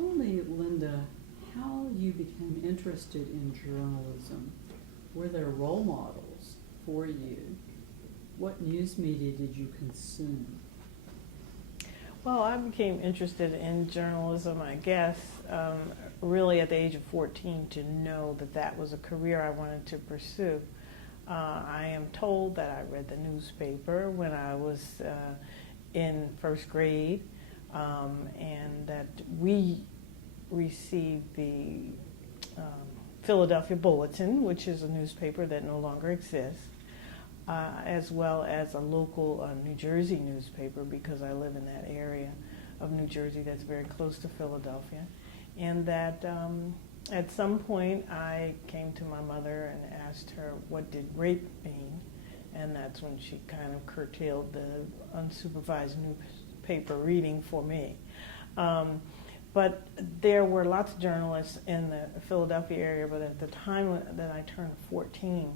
Tell me, Linda, how you became interested in journalism. Were there role models for you? What news media did you consume? Well, I became interested in journalism, I guess, really at the age of 14 to know that that was a career I wanted to pursue. I am told that I read the newspaper when I was in first grade, and that we received the Philadelphia Bulletin, which is a newspaper that no longer exists, as well as a local New Jersey newspaper, because I live in that area of New Jersey that's very close to Philadelphia. And that at some point I came to my mother and asked her, what did rape mean? And that's when she kind of curtailed the unsupervised newspaper reading for me. But there were lots of journalists in the Philadelphia area, but at the time that I turned 14,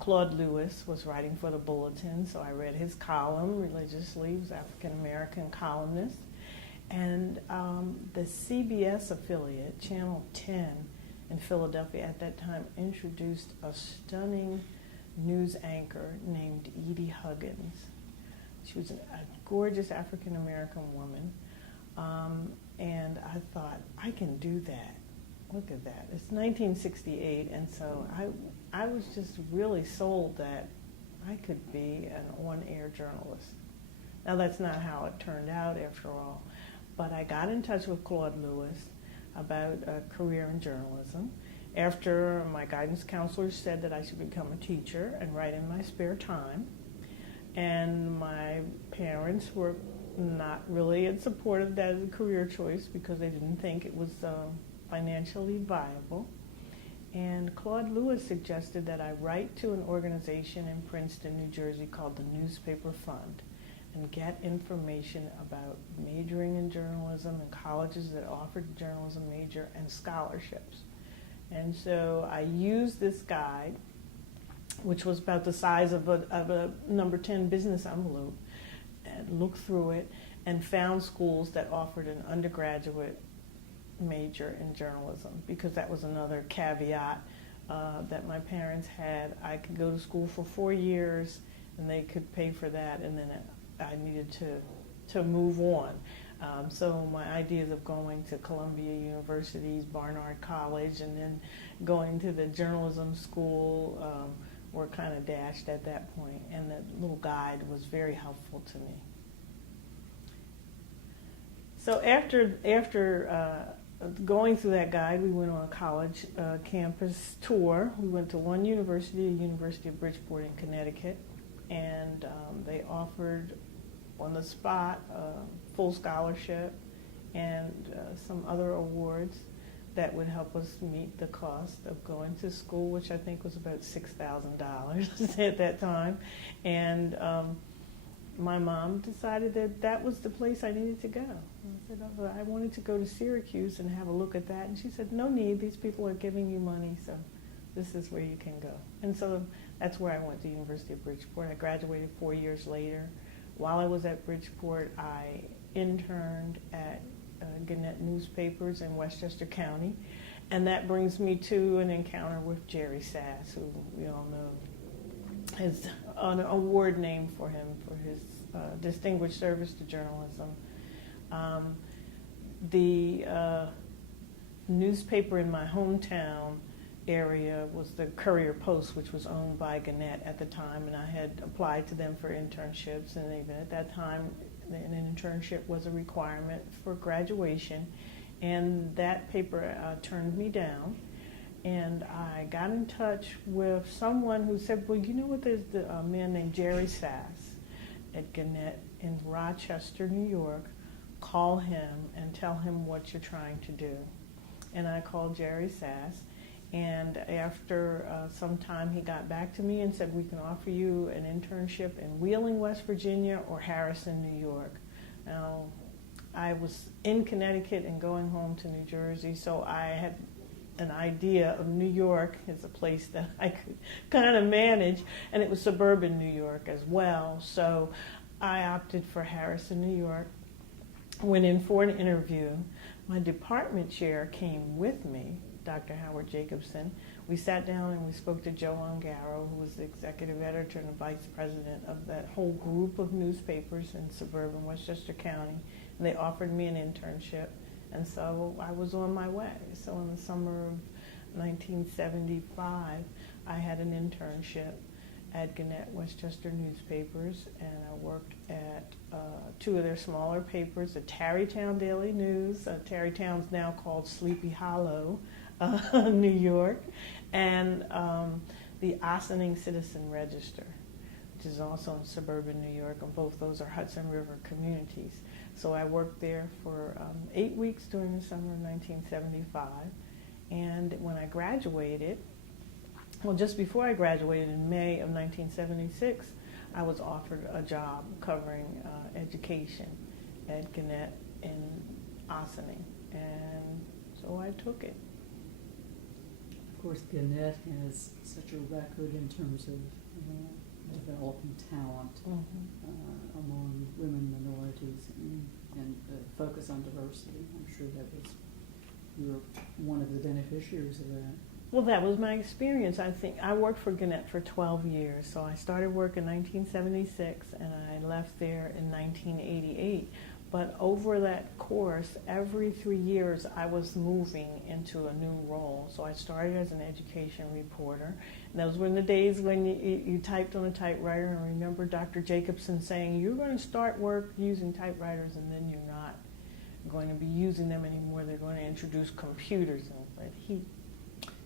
Claude Lewis was writing for the Bulletin, so I read his column religiously. He was an African-American columnist. And the CBS affiliate, Channel 10 in Philadelphia at that time, introduced a stunning news anchor named Edie Huggins. She was a gorgeous African-American woman. And I thought, I can do that. Look at that. It's 1968, and so I was just really sold that I could be an on-air journalist. Now, that's not how it turned out, after all, but I got in touch with Claude Lewis about a career in journalism after my guidance counselors said that I should become a teacher and write in my spare time. And my parents were not really in support of that as a career choice because they didn't think it was financially viable. And Claude Lewis suggested that I write to an organization in Princeton, New Jersey called the Newspaper Fund and get information about majoring in journalism and colleges that offered a journalism major and scholarships. And so I used this guide, which was about the size of a number 10 business envelope, and looked through it and found schools that offered an undergraduate major in journalism, because that was another caveat that my parents had. I could go to school for 4 years and they could pay for that, and then I needed to move on. So my ideas of going to Columbia University's Barnard College and then going to the journalism school were kind of dashed at that point, and that little guide was very helpful to me. So after going through that guide, we went on a college campus tour. We went to one university, the University of Bridgeport in Connecticut, and they offered on the spot full scholarship and some other awards that would help us meet the cost of going to school, which I think was about $6,000 at that time. And my mom decided that that was the place I needed to go. I said, oh, I wanted to go to Syracuse and have a look at that. And she said, no need, these people are giving you money, so this is where you can go. And so that's where I went to the University of Bridgeport. I graduated 4 years later. While I was at Bridgeport, I interned at Gannett Newspapers in Westchester County. And that brings me to an encounter with Jerry Sass, who we all know has an award named for him for his distinguished service to journalism. The newspaper in my hometown area was the Courier Post, which was owned by Gannett at the time, and I had applied to them for internships, and even at that time an internship was a requirement for graduation, and that paper turned me down. And I got in touch with someone who said, well, you know what, there's a man named Jerry Sass at Gannett in Rochester, New York. Call him and tell him what you're trying to do. And I called Jerry Sass, and after some time he got back to me and said, we can offer you an internship in Wheeling, West Virginia or Harrison, New York. Now, I was in Connecticut and going home to New Jersey, so I had an idea of New York as a place that I could kind of manage, and it was suburban New York as well. So I opted for Harrison, New York, went in for an interview. my department chair came with me, Dr. Howard Jacobson. We sat down and we spoke to Joe Ongaro, who was the executive editor and the vice president of that whole group of newspapers in suburban Westchester County, and they offered me an internship, and so I was on my way. So in the summer of 1975, I had an internship at Gannett Westchester Newspapers, and I worked at two of their smaller papers, the Tarrytown Daily News. Tarrytown's now called Sleepy Hollow, New York, and the Ossining Citizen Register, which is also in suburban New York, and both those are Hudson River communities. So I worked there for 8 weeks during the summer of 1975, and when I graduated, well, just before I graduated in May of 1976, I was offered a job covering education at Gannett in Ossining, and so I took it. Of course, Gannett has such a record in terms of developing talent among women, minorities, and focus on diversity. I'm sure that was, you were one of the beneficiaries of that. Well, that was my experience. I think I worked for Gannett for 12 years. So I started work in 1976 and I left there in 1988. But over that course, every 3 years, I was moving into a new role. So I started as an education reporter. And those were the days when you typed on a typewriter. And I remember Dr. Jacobson saying, you're going to start work using typewriters and then you're not going to be using them anymore. They're going to introduce computers. And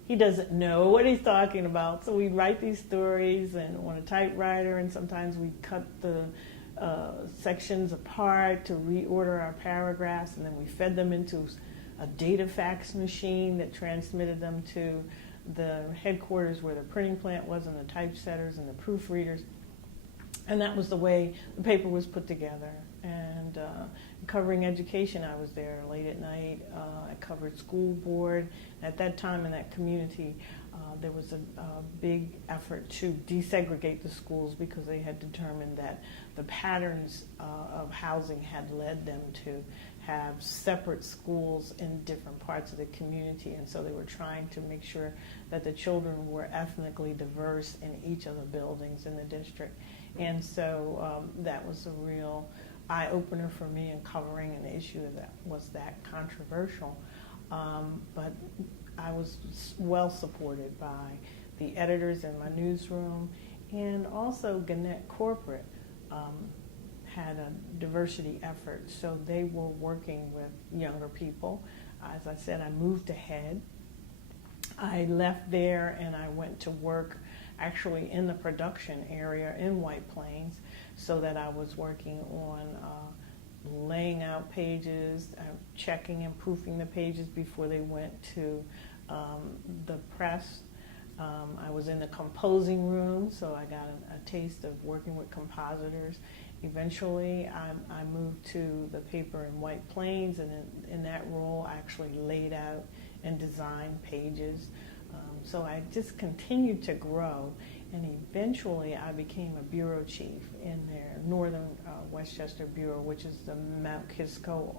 he doesn't know what he's talking about. So we'd write these stories and on a typewriter, and sometimes we'd cut the sections apart to reorder our paragraphs, and then we fed them into a data fax machine that transmitted them to the headquarters where the printing plant was, and the typesetters and the proofreaders. And that was the way the paper was put together. And covering education, I was there late at night. I covered school board. At that time in that community, there was a big effort to desegregate the schools because they had determined that the patterns of housing had led them to have separate schools in different parts of the community. And so they were trying to make sure that the children were ethnically diverse in each of the buildings in the district. And so that was a real eye-opener for me in covering an issue that was that controversial. But I was well supported by the editors in my newsroom, and also Gannett Corporate had a diversity effort, so they were working with younger people. As I said, I moved ahead. I left there and I went to work actually in the production area in White Plains, so that I was working on laying out pages, checking and proofing the pages before they went to the press. I was in the composing room, so I got a taste of working with compositors. Eventually, I moved to the paper in White Plains, and in that role, I actually laid out and designed pages. So I just continued to grow, and eventually I became a bureau chief in their Northern Westchester Bureau, which is the Mount Kisco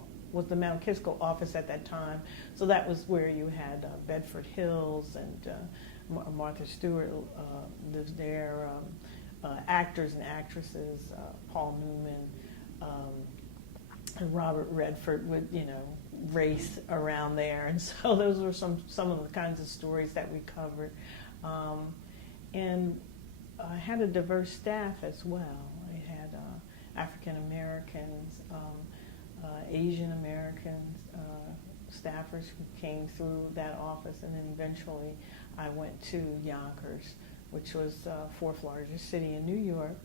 office at that time. So that was where you had Bedford Hills, and Martha Stewart lives there, actors and actresses, Paul Newman, and Robert Redford would, race around there. And so those were some of the kinds of stories that we covered. And I had a diverse staff as well. I had African Americans, Asian Americans, staffers who came through that office, and then eventually I went to Yonkers, which was the fourth largest city in New York,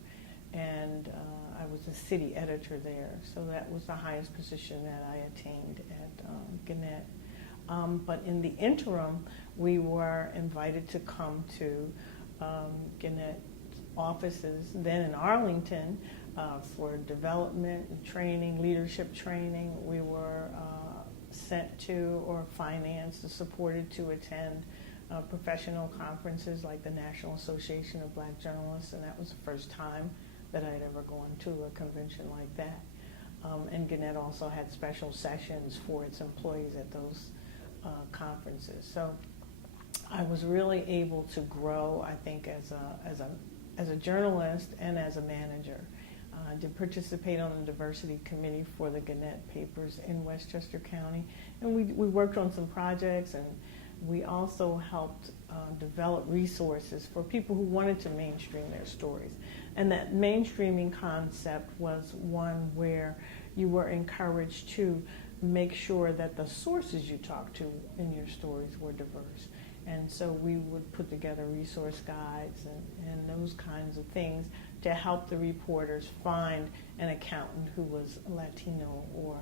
and I was a city editor there. So that was the highest position that I attained at Gannett. But in the interim, we were invited to come to Gannett offices, then in Arlington, for development and training, leadership training. We were sent to or financed or supported to attend professional conferences like the National Association of Black Journalists, and that was the first time that I'd ever gone to a convention like that. And Gannett also had special sessions for its employees at those conferences. So I was really able to grow, I think, as a journalist and as a manager. I did participate on the diversity committee for the Gannett papers in Westchester County, and we worked on some projects, and we also helped develop resources for people who wanted to mainstream their stories. And that mainstreaming concept was one where you were encouraged to make sure that the sources you talked to in your stories were diverse. And so we would put together resource guides and those kinds of things to help the reporters find an accountant who was Latino, or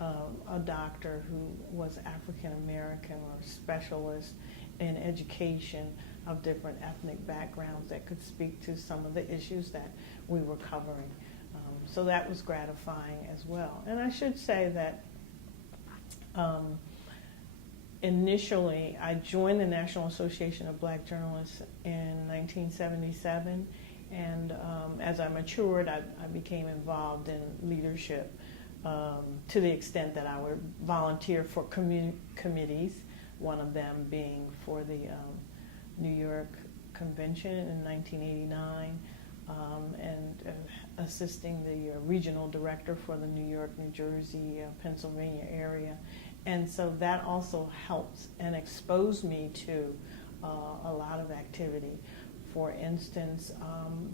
a doctor who was African American, or a specialist in education of different ethnic backgrounds that could speak to some of the issues that we were covering. So that was gratifying as well. And I should say that initially, I joined the National Association of Black Journalists in 1977, and as I matured, I became involved in leadership to the extent that I would volunteer for committees, one of them being for the New York Convention in 1989, and assisting the regional director for the New York, New Jersey, Pennsylvania area. And so that also helped and exposed me to a lot of activity. For instance,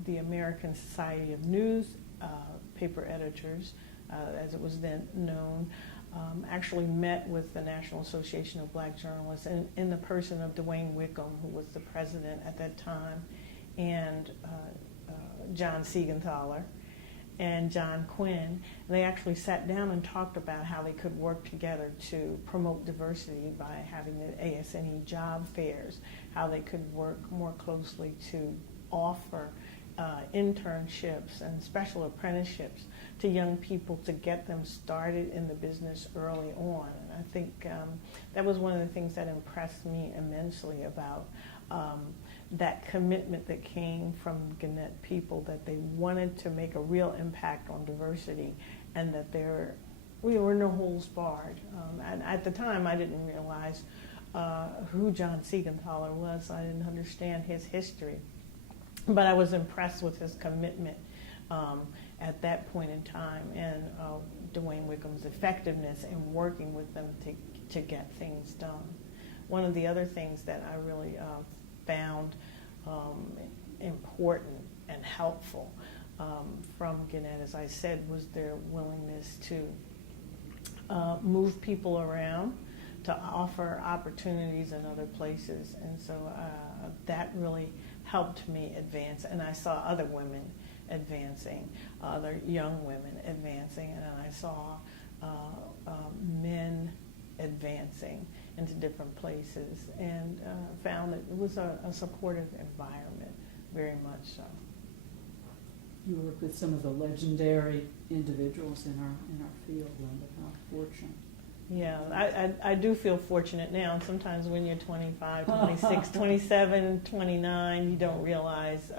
the American Society of News paper editors, as it was then known, actually met with the National Association of Black Journalists in the person of Dwayne Wickham, who was the president at that time, and John Siegenthaler and John Quinn. And they actually sat down and talked about how they could work together to promote diversity by having the ASNE job fairs, how they could work more closely to offer internships and special apprenticeships to young people to get them started in the business early on. And I think that was one of the things that impressed me immensely about that commitment that came from Gannett people, that they wanted to make a real impact on diversity, and that we were no holds barred. And at the time, I didn't realize who John Siegenthaler was. I didn't understand his history. But I was impressed with his commitment at that point in time, and Dwayne Wickham's effectiveness in working with them to get things done. One of the other things that I really found important and helpful from Gannett, as I said, was their willingness to move people around, to offer opportunities in other places. And so that really helped me advance. And I saw other women advancing, other young women advancing, and I saw men advancing into different places, and found that it was a supportive environment, very much so. You work with some of the legendary individuals in our field, Linda. How fortunate. Yeah, I do feel fortunate now. And sometimes when you're 25, 26, 27, 29, you don't realize,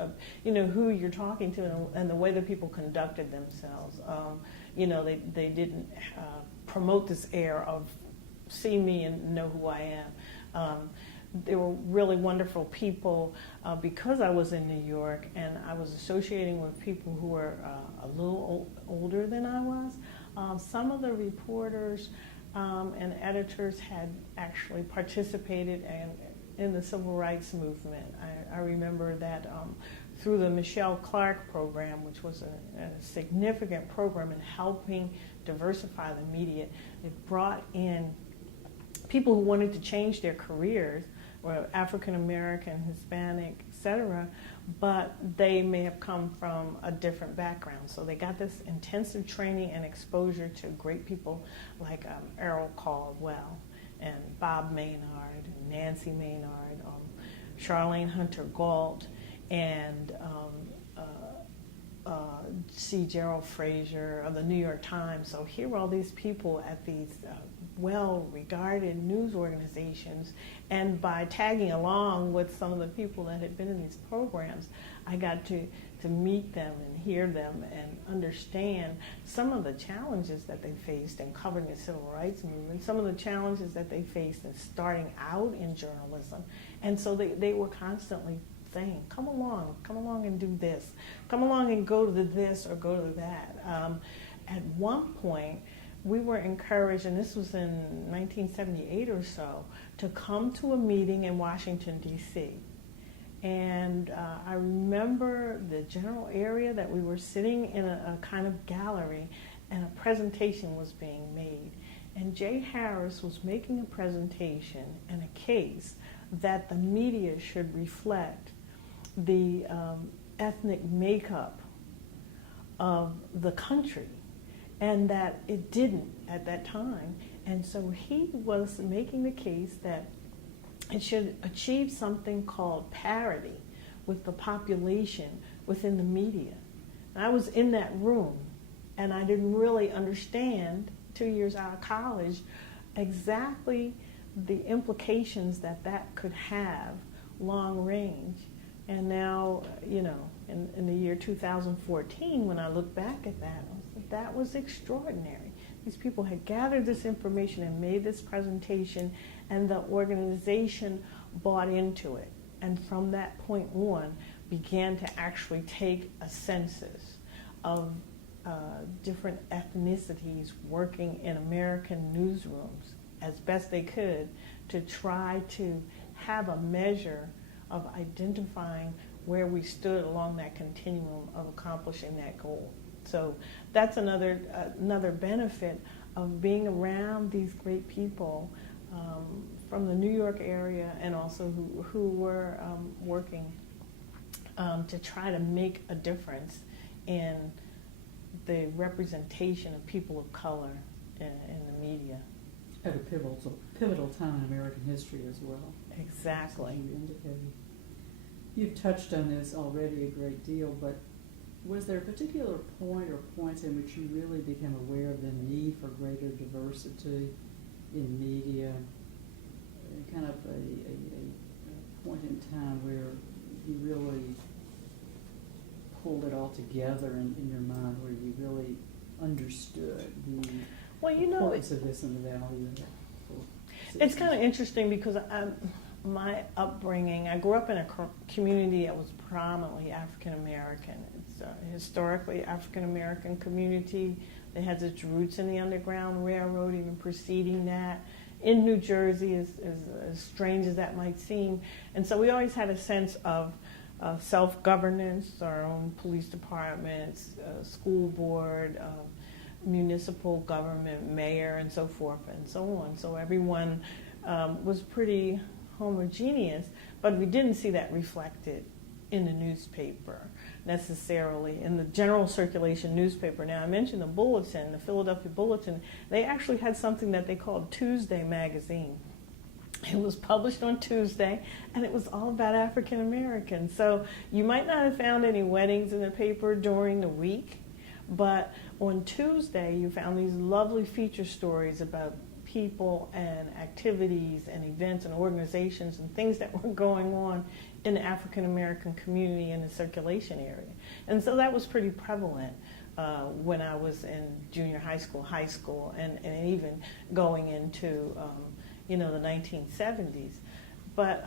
who you're talking to and the way that people conducted themselves. They didn't promote this air of see me and know who I am. They were really wonderful people because I was in New York and I was associating with people who were a little older than I was. Some of the reporters and editors had actually participated in the civil rights movement. I remember that through the Michelle Clark program, which was a significant program in helping diversify the media. It brought in people who wanted to change their careers, or African American, Hispanic, etc., but they may have come from a different background. So they got this intensive training and exposure to great people like Errol Caldwell and Bob Maynard, and Nancy Maynard, Charlene Hunter Galt, and C. Gerald Fraser of the New York Times. So here were all these people at these well-regarded news organizations, and by tagging along with some of the people that had been in these programs, I got to meet them and hear them and understand some of the challenges that they faced in covering the civil rights movement, some of the challenges that they faced in starting out in journalism. And so they were constantly saying, come along and do this. Come along and go to this or go to that. At one point, we were encouraged, and this was in 1978 or so, to come to a meeting in Washington, D.C. And I remember the general area that we were sitting in a kind of gallery, and a presentation was being made. And Jay Harris was making a presentation and a case that the media should reflect the ethnic makeup of the country, and that it didn't at that time. And so he was making the case that it should achieve something called parity with the population within the media. And I was in that room, and I didn't really understand, 2 years out of college, exactly the implications that could have long range. And now, you know, in the year 2014, when I look back at that, I was like, that was extraordinary. These people had gathered this information and made this presentation, and the organization bought into it. And from that point on, began to actually take a census of different ethnicities working in American newsrooms as best they could, to try to have a measure of identifying where we stood along that continuum of accomplishing that goal. So that's another benefit of being around these great people from the New York area, and also who were working to try to make a difference in the representation of people of color in the media. At a pivotal time in American history as well. Exactly. As you indicated. You've touched on this already a great deal, but was there a particular point or points in which you really became aware of the need for greater diversity in media? Kind of a point in time where you really pulled it all together in your mind, where you really understood the importance of this and the value of it? It's kind of interesting because my upbringing, I grew up in a community that was predominantly African American. It's a historically African American community that has its roots in the Underground Railroad, even preceding that, in New Jersey, as strange as that might seem. And so we always had a sense of self-governance, our own police departments, school board, municipal government, mayor, and so forth and so on. So everyone was pretty homogeneous, but we didn't see that reflected in the newspaper necessarily, in the general circulation newspaper. Now, I mentioned the Bulletin, the Philadelphia Bulletin. They actually had something that they called Tuesday Magazine. It was published on Tuesday, and it was all about African Americans. So you might not have found any weddings in the paper during the week, but on Tuesday you found these lovely feature stories about people and activities and events and organizations and things that were going on in the African American community in the circulation area. And so that was pretty prevalent when I was in junior high school, and even going into the 1970s. But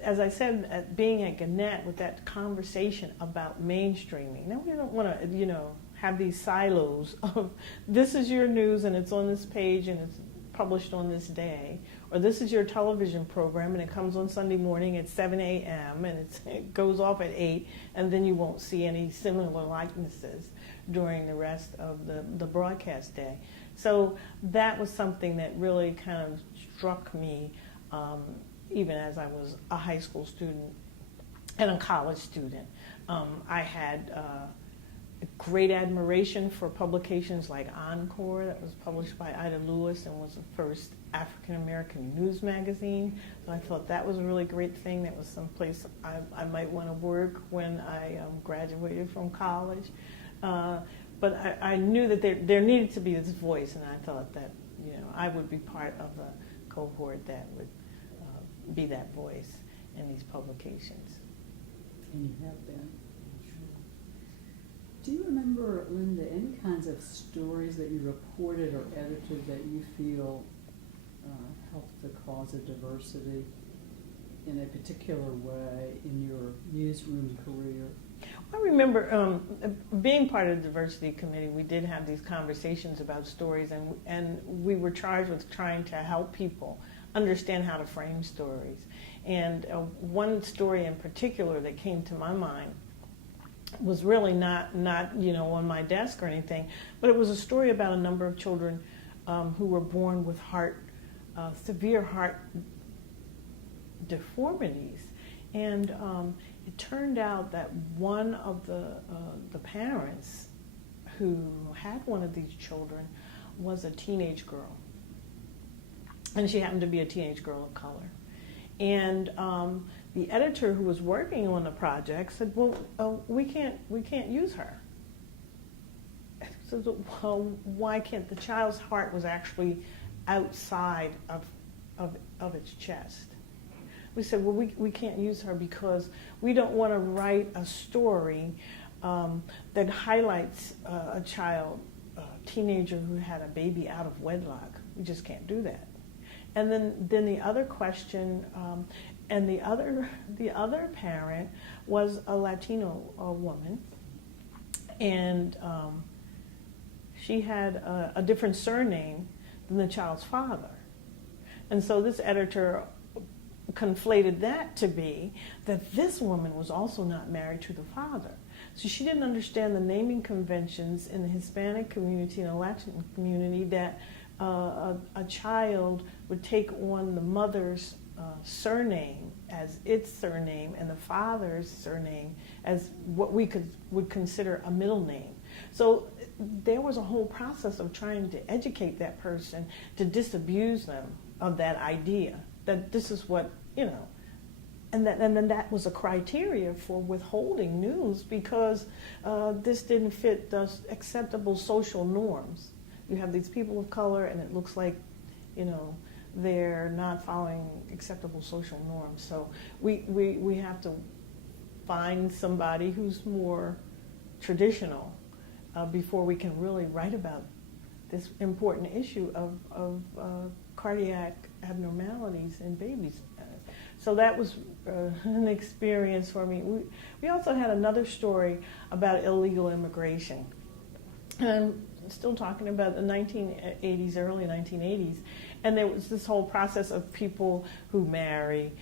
as I said, being at Gannett, with that conversation about mainstreaming, now we don't want to, have these silos of this is your news and it's on this page and it's published on this day, or this is your television program and it comes on Sunday morning at 7 a.m. and it goes off at 8, and then you won't see any similar likenesses during the rest of the broadcast day. So that was something that really kind of struck me, even as I was a high school student and a college student. I had great admiration for publications like Encore, that was published by Ida Lewis and was the first African American News Magazine. So I thought that was a really great thing. That was someplace I might want to work when I graduated from college. But I knew that there needed to be this voice, and I thought that I would be part of a cohort that would be that voice in these publications. And you have been. Do you remember, Linda, any kinds of stories that you reported or edited that you feel helped the cause of diversity in a particular way in your newsroom career? I remember being part of the diversity committee. We did have these conversations about stories, and we were charged with trying to help people understand how to frame stories. And one story in particular that came to my mind was really not on my desk or anything, but it was a story about a number of children who were born with severe heart deformities. And it turned out that one of the parents who had one of these children was a teenage girl. And she happened to be a teenage girl of color. And the editor who was working on the project said, well, we can't use her. I said, well, why can't? The child's heart was actually outside of its chest. We said, well, we can't use her because we don't want to write a story that highlights a teenager who had a baby out of wedlock. We just can't do that. And then the other question, and the other parent was a Latino woman, and she had a different surname than the child's father. And so this editor conflated that to be that this woman was also not married to the father. So she didn't understand the naming conventions in the Hispanic community and the Latin community that a child would take on the mother's surname as its surname and the father's surname as what we would consider a middle name. So there was a whole process of trying to educate that person to disabuse them of that idea that this is what, and then that was a criteria for withholding news because this didn't fit the acceptable social norms. You have these people of color, and it looks like, they're not following acceptable social norms. So we have to find somebody who's more traditional before we can really write about this important issue of cardiac abnormalities in babies. So that was an experience for me. We also had another story about illegal immigration. And still talking about the 1980s, early 1980s, and there was this whole process of people who marry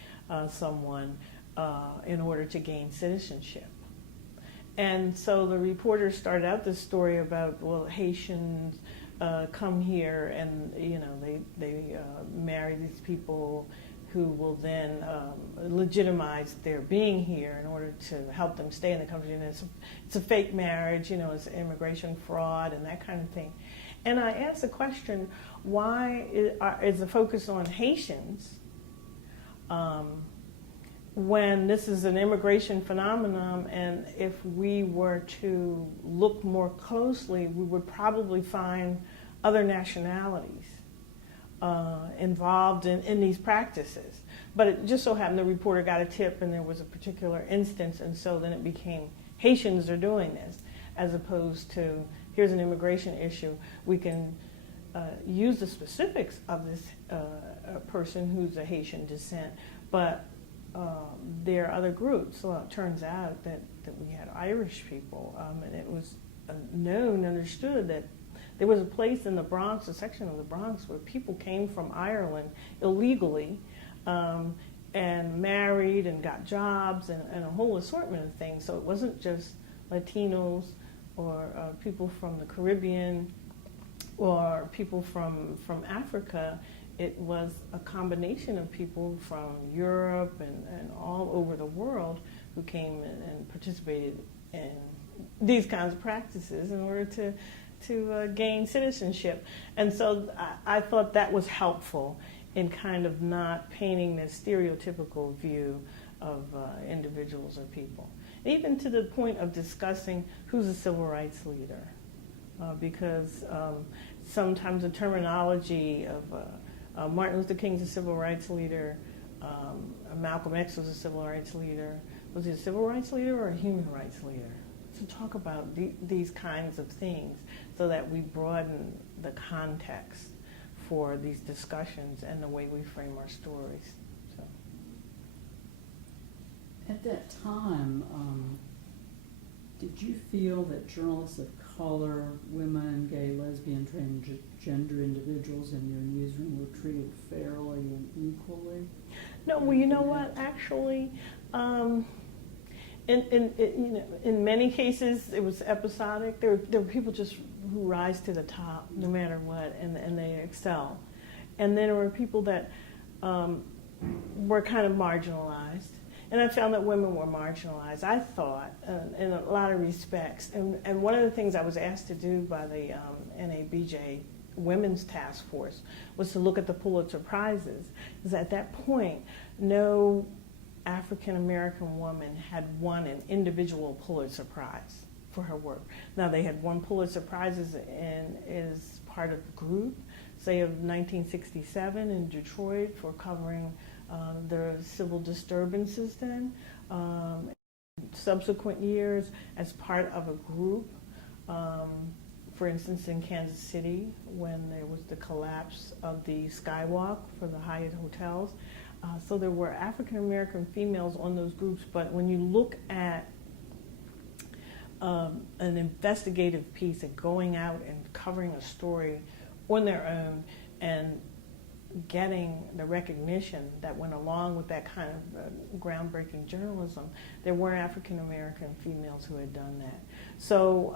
someone in order to gain citizenship. And so the reporter started out this story about, Haitians come here and they marry these people who will then legitimize their being here in order to help them stay in the country. And it's a fake marriage, it's immigration fraud and that kind of thing. And I asked the question, why is the focus on Haitians when this is an immigration phenomenon? And if we were to look more closely, we would probably find other nationalities involved in these practices. But it just so happened the reporter got a tip and there was a particular instance, and so then it became Haitians are doing this, as opposed to here's an immigration issue. We can use the specifics of this person who's a Haitian descent, but there are other groups. So it turns out that we had Irish people, and it was known, understood that there was a place in the Bronx, a section of the Bronx, where people came from Ireland illegally and married and got jobs and a whole assortment of things. So it wasn't just Latinos or people from the Caribbean or people from Africa. It was a combination of people from Europe and all over the world who came and participated in these kinds of practices in order to gain citizenship. And so I thought that was helpful in kind of not painting this stereotypical view of individuals or people. Even to the point of discussing who's a civil rights leader. Because sometimes the terminology of Martin Luther King's a civil rights leader, Malcolm X was a civil rights leader. Was he a civil rights leader or a human rights leader? So talk about these kinds of things so that we broaden the context for these discussions and the way we frame our stories. So. At that time, did you feel that journalists of color, women, gay, lesbian, transgender individuals in your newsroom were treated fairly and equally? No, well, you know what? Actually, in many cases, it was episodic. There were people just who rise to the top no matter what, and they excel. And then there were people that were kind of marginalized. And I found that women were marginalized, I thought, in a lot of respects. And one of the things I was asked to do by the NABJ Women's Task Force was to look at the Pulitzer Prizes. Because at that point, no African American woman had won an individual Pulitzer Prize for her work. Now, they had won Pulitzer Prizes as part of the group, say of 1967 in Detroit for covering the civil disturbances then. Subsequent years as part of a group, for instance in Kansas City when there was the collapse of the Skywalk for the Hyatt hotels. So there were African American females on those groups, but when you look at an investigative piece and going out and covering a story on their own and getting the recognition that went along with that kind of groundbreaking journalism, there were African American females who had done that. So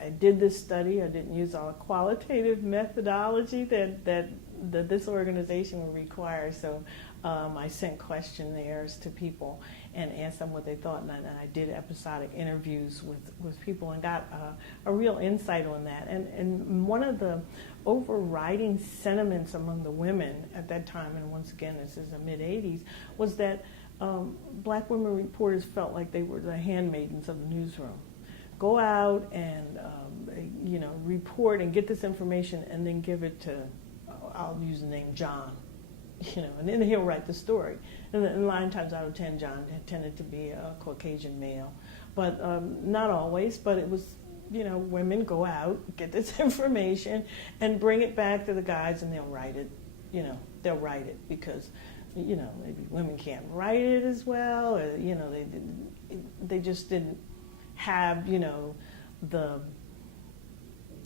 I did this study. I didn't use all the qualitative methodology that this organization would require. So I sent questionnaires to people and asked them what they thought, and I did episodic interviews with people and got a real insight on that. And one of the overriding sentiments among the women at that time, and once again this is the mid-'80s, was that black women reporters felt like they were the handmaidens of the newsroom. Go out and report and get this information and then give it to, I'll use the name John, and then he'll write the story. And 9 times out of 10, John tended to be a Caucasian male, but not always. But it was, women go out, get this information, and bring it back to the guys, and they'll write it. They'll write it because, maybe women can't write it as well, or they just didn't have, the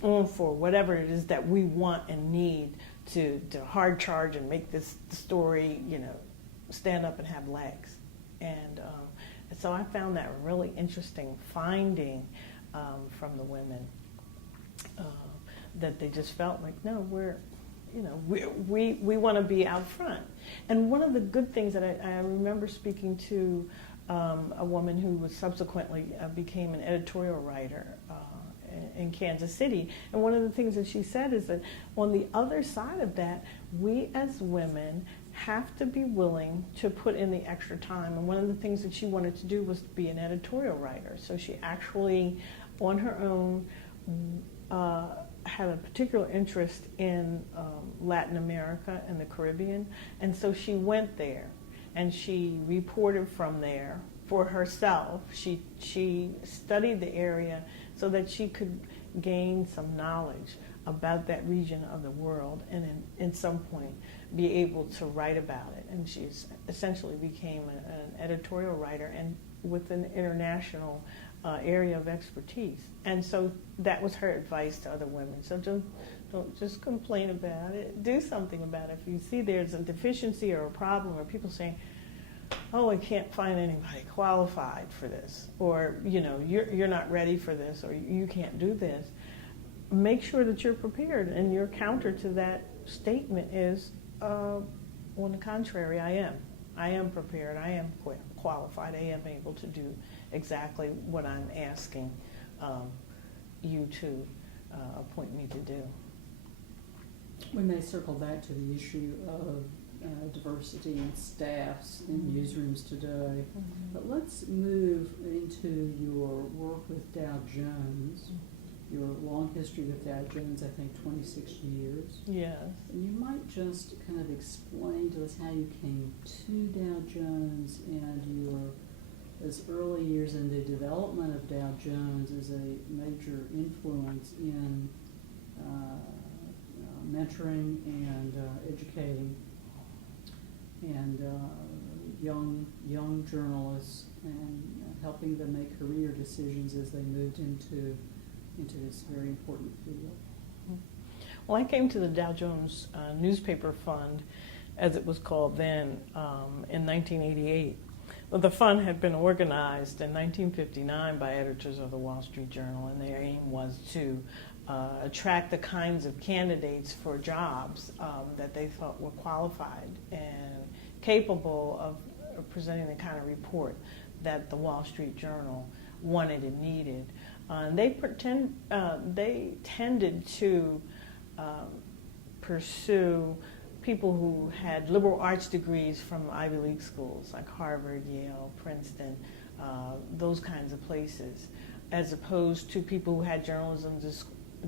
oomph or whatever it is that we want and need to hard charge and make this story, stand up and have legs. And so I found that a really interesting finding from the women, that they just felt like, no, we want to be out front. And one of the good things that I remember speaking to a woman who was subsequently became an editorial writer in Kansas City. And one of the things that she said is that on the other side of that, we as women have to be willing to put in the extra time. And one of the things that she wanted to do was to be an editorial writer. So she actually, on her own, had a particular interest in Latin America and the Caribbean. And so she went there and she reported from there for herself. She studied the area so that she could gain some knowledge about that region of the world and in some point be able to write about it. And she essentially became an editorial writer and with an international area of expertise. And so that was her advice to other women. So don't just complain about it. Do something about it. If you see there's a deficiency or a problem or people saying, oh, I can't find anybody qualified for this, or you're not ready for this, or you can't do this, make sure that you're prepared. And your counter to that statement is, on the contrary, I am prepared, I am qualified, I am able to do exactly what I'm asking you to appoint me to do. We may circle back to the issue of diversity in staffs in newsrooms today, but let's move into your work with Dow Jones, your long history with Dow Jones, I think 26 years. Yes. And you might just kind of explain to us how you came to Dow Jones and your as early years in the development of Dow Jones as a major influence in mentoring and educating and young journalists and helping them make career decisions as they moved into this very important field. Well, I came to the Dow Jones Newspaper Fund, as it was called then, in 1988. Well, the fund had been organized in 1959 by editors of the Wall Street Journal, and their aim was to attract the kinds of candidates for jobs that they thought were qualified and capable of presenting the kind of report that the Wall Street Journal wanted and needed. They tended to pursue people who had liberal arts degrees from Ivy League schools like Harvard, Yale, Princeton, those kinds of places, as opposed to people who had journalism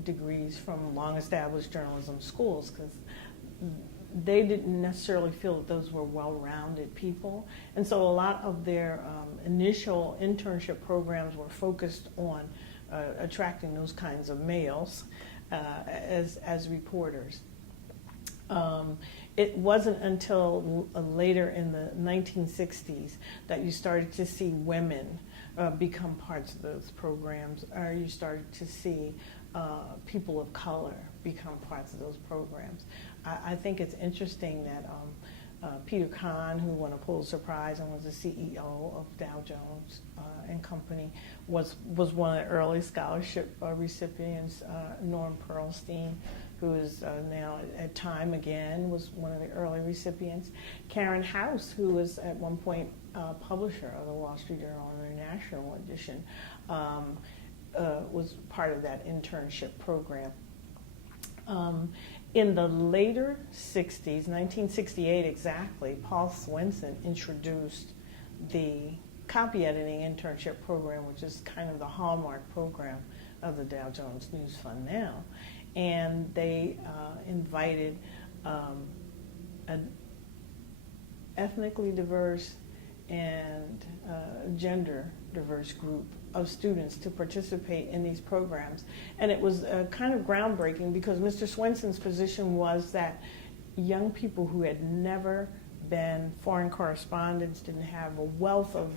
degrees from long-established journalism schools, because they didn't necessarily feel that those were well-rounded people. And so a lot of their initial internship programs were focused on attracting those kinds of males as reporters. It wasn't until later in the 1960s that you started to see women become parts of those programs, or you started to see people of color become parts of those programs. I think it's interesting that Peter Kahn, who won a Pulitzer Prize and was the CEO of Dow Jones and Company, was one of the early scholarship recipients. Norm Pearlstein, who is now at Time again, was one of the early recipients. Karen House, who was at one point publisher of the Wall Street Journal International edition, was part of that internship program. In the later 60s, 1968 exactly, Paul Swenson introduced the copy editing internship program, which is kind of the hallmark program of the Dow Jones News Fund now. And they invited an ethnically diverse and gender diverse group of students to participate in these programs. And it was kind of groundbreaking because Mr. Swenson's position was that young people who had never been foreign correspondents, didn't have a wealth of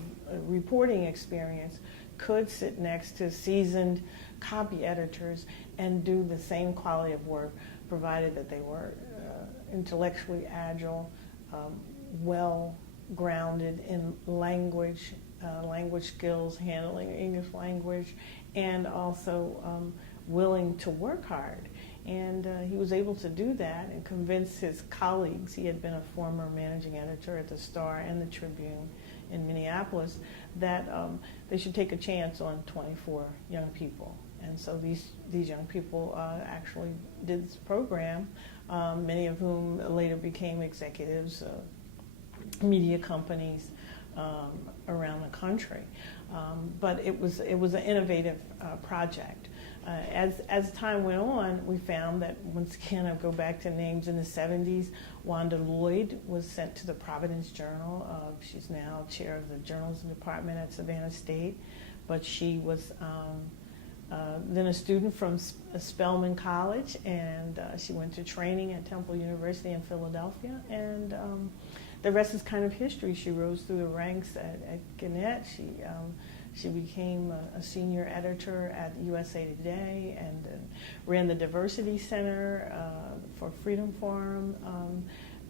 reporting experience, could sit next to seasoned copy editors and do the same quality of work, provided that they were intellectually agile, well-grounded in language skills, handling English language, and also willing to work hard. And he was able to do that and convince his colleagues. He had been a former managing editor at the Star and the Tribune in Minneapolis, that they should take a chance on 24 young people. And so these young people actually did this program, many of whom later became executives of media companies around the country. But it was an innovative project. As time went on, we found that, once again, I'll go back to names in the 70s, Wanda Lloyd was sent to the Providence Journal. She's now chair of the journalism department at Savannah State, but she was then a student from Spelman College, and she went to training at Temple University in Philadelphia, and the rest is kind of history. She rose through the ranks at Gannett. She became a senior editor at USA Today and ran the Diversity Center for Freedom Forum,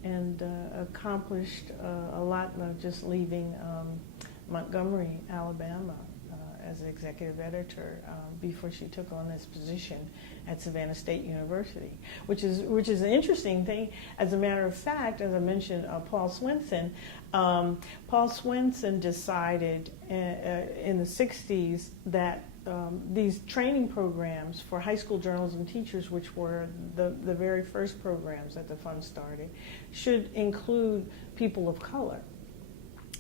and accomplished a lot, just leaving Montgomery, Alabama, as an executive editor before she took on this position at Savannah State University, which is an interesting thing. As a matter of fact, as I mentioned, Paul Swenson decided in the 60s that these training programs for high school journalism teachers, which were the very first programs that the fund started, should include people of color.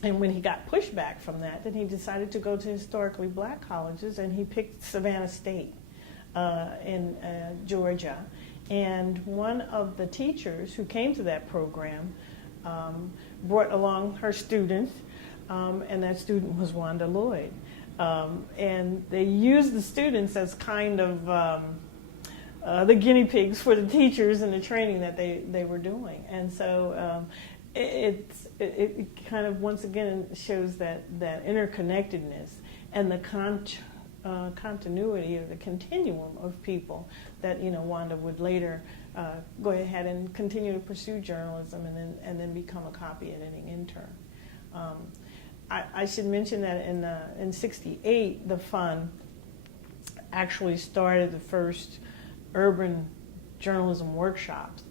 And when he got pushback from that, then he decided to go to historically black colleges, and he picked Savannah State in Georgia. And one of the teachers who came to that program brought along her student, and that student was Wanda Lloyd. And they used the students as kind of the guinea pigs for the teachers and the training that they were doing. And so it kind of once again shows that interconnectedness and the continuity or the continuum of people that Wanda would later go ahead and continue to pursue journalism and then become a copy editing intern. I should mention that in '68 the fund actually started the first urban journalism workshops.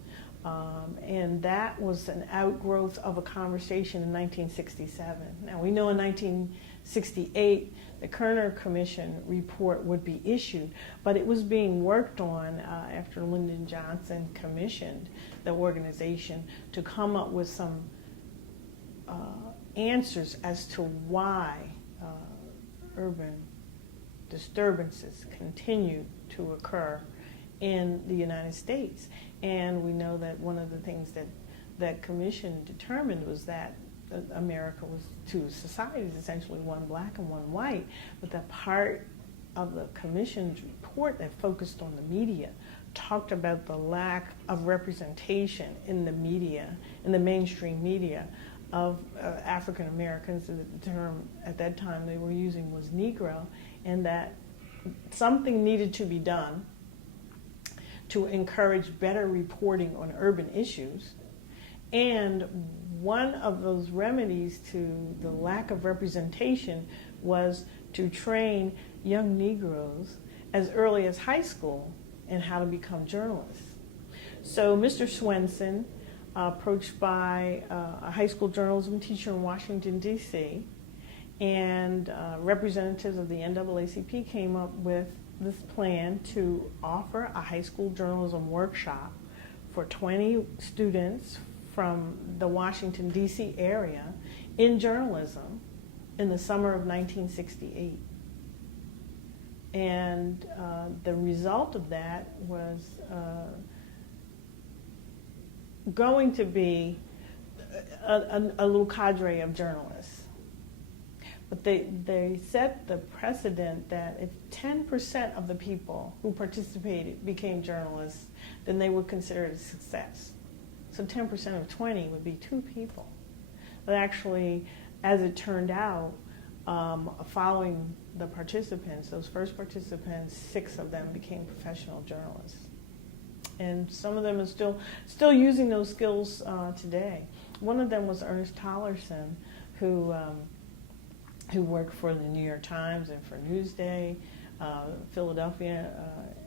And that was an outgrowth of a conversation in 1967. Now, we know in 1968 the Kerner Commission report would be issued, but it was being worked on after Lyndon Johnson commissioned the organization to come up with some answers as to why urban disturbances continue to occur in the United States. And we know that one of the things that commission determined was that America was two societies, essentially one black and one white, but that part of the commission's report that focused on the media talked about the lack of representation in the media, in the mainstream media, of African Americans. The term at that time they were using was Negro, and that something needed to be done to encourage better reporting on urban issues. And one of those remedies to the lack of representation was to train young Negroes as early as high school in how to become journalists. So Mr. Swenson, approached by a high school journalism teacher in Washington, D.C., and representatives of the NAACP came up with this plan to offer a high school journalism workshop for 20 students from the Washington, D.C. area in journalism in the summer of 1968. And the result of that was going to be a little cadre of journalists. But they set the precedent that if 10% of the people who participated became journalists, then they would consider it a success. So 10% of 20 would be 2 people. But actually, as it turned out, following the participants, those first participants, 6 of them became professional journalists. And some of them are still using those skills today. One of them was Ernest Tollerson, who worked for the New York Times and for Newsday, Philadelphia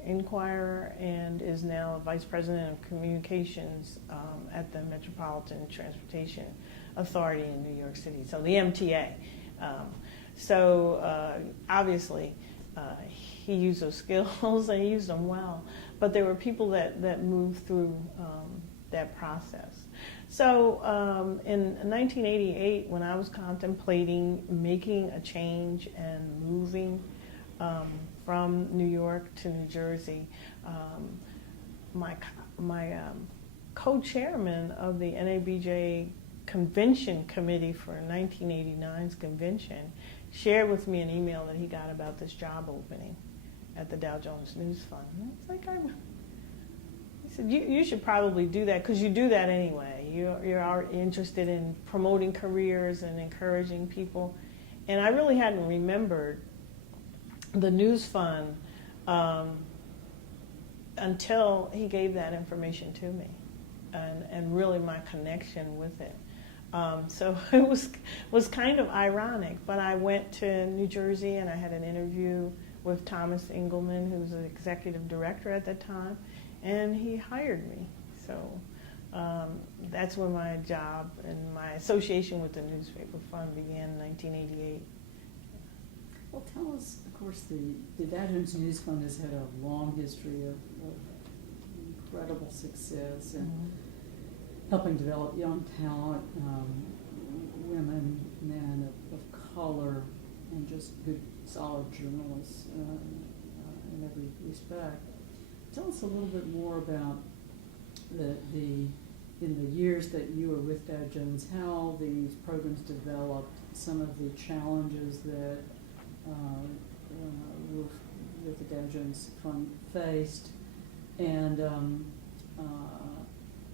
Inquirer, and is now Vice President of Communications at the Metropolitan Transportation Authority in New York City, so the MTA. Obviously, he used those skills and he used them well, but there were people that moved through that process. So in 1988, when I was contemplating making a change and moving from New York to New Jersey, my co-chairman of the NABJ convention committee for 1989's convention shared with me an email that he got about this job opening at the Dow Jones News Fund. And it's like, he said, you should probably do that, because you do that anyway. You're interested in promoting careers and encouraging people. And I really hadn't remembered the News Fund until he gave that information to me, and really my connection with it. So it was kind of ironic, but I went to New Jersey and I had an interview with Thomas Engelman, who was the executive director at that time, and he hired me. So that's when my job and my association with the Newspaper Fund began in 1988. Well, tell tell us, of course, the Dow Jones News Fund has had a long history of incredible success in helping develop young talent, women, men of color, and just good, solid journalists in every respect. Tell us a little bit more about in the years that you were with Dow Jones, how these programs developed, some of the challenges that with the Dow Jones Fund faced, and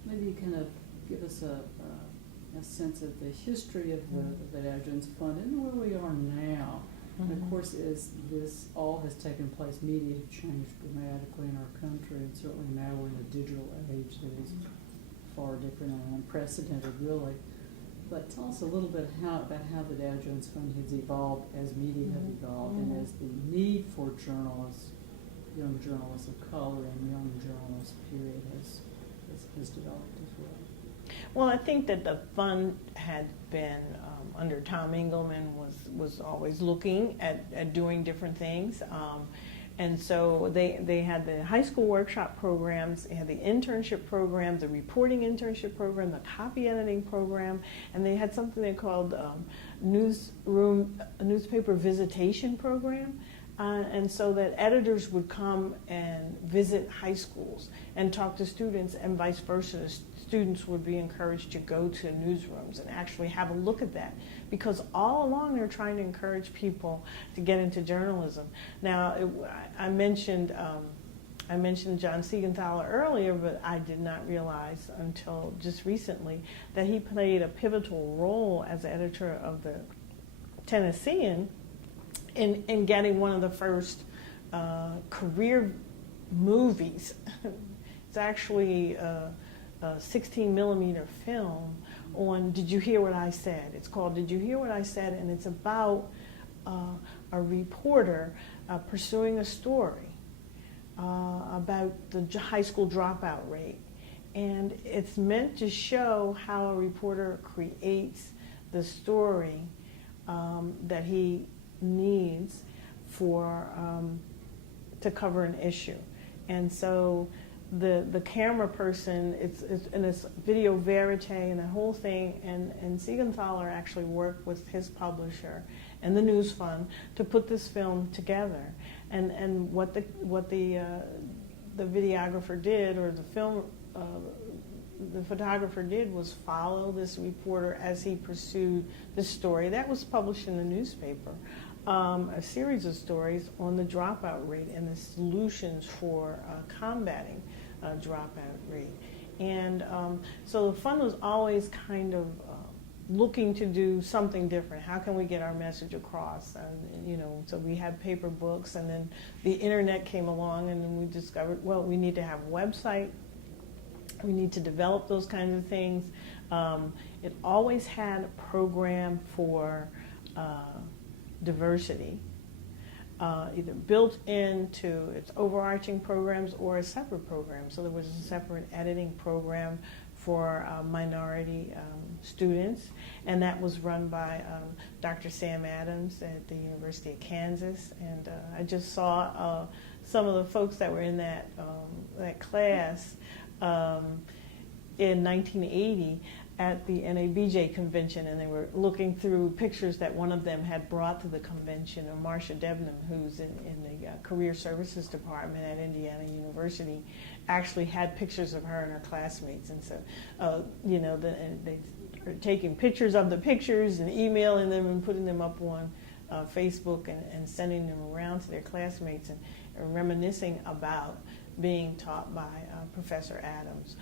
maybe kind of give us a sense of the history of the Dow Jones Fund and where we are now. And of course, as this all has taken place, media have changed dramatically in our country, and certainly now we're in a digital age that is far different and unprecedented, really. But tell us a little bit about how the Dow Jones Fund has evolved as media have evolved, and as the need for journalists, young journalists of color and young journalists, period, has developed as well. Well, I think that the fund had been under Tom Engelman was always looking at doing different things. And so they had the high school workshop programs, they had the internship program, the reporting internship program, the copy editing program, and they had something they called newspaper visitation program. And so that editors would come and visit high schools and talk to students, and vice versa. Students would be encouraged to go to newsrooms and actually have a look at that, because all along they're trying to encourage people to get into journalism. Now, I mentioned John Siegenthaler earlier, but I did not realize until just recently that he played a pivotal role as editor of the Tennessean in getting one of the first career movies. It's actually a 16 millimeter film on Did You Hear What I Said? It's called Did You Hear What I Said? And it's about a reporter pursuing a story about the high school dropout rate. And it's meant to show how a reporter creates the story that he needs for to cover an issue. And so the camera person, it's video verite and the whole thing, and Siegenthaler actually worked with his publisher and the News Fund to put this film together. And what the videographer did, or the photographer did, was follow this reporter as he pursued the story that was published in the newspaper, a series of stories on the dropout rate and the solutions for combating dropout rate. And so the fund was always kind of looking to do something different. How can we get our message across? And, so we had paper books, and then the internet came along, and then we discovered, well, we need to have a website. We need to develop those kinds of things. It always had a program for diversity, either built into its overarching programs or a separate program. So there was a separate editing program for minority students, and that was run by Dr. Sam Adams at the University of Kansas. And I just saw some of the folks that were in that class in 1980 at the NABJ convention, and they were looking through pictures that one of them had brought to the convention of Marcia Devnam, who's in the Career Services Department at Indiana University, actually had pictures of her and her classmates. And so, they are taking pictures of the pictures and emailing them and putting them up on Facebook and sending them around to their classmates and reminiscing about being taught by Professor Adams.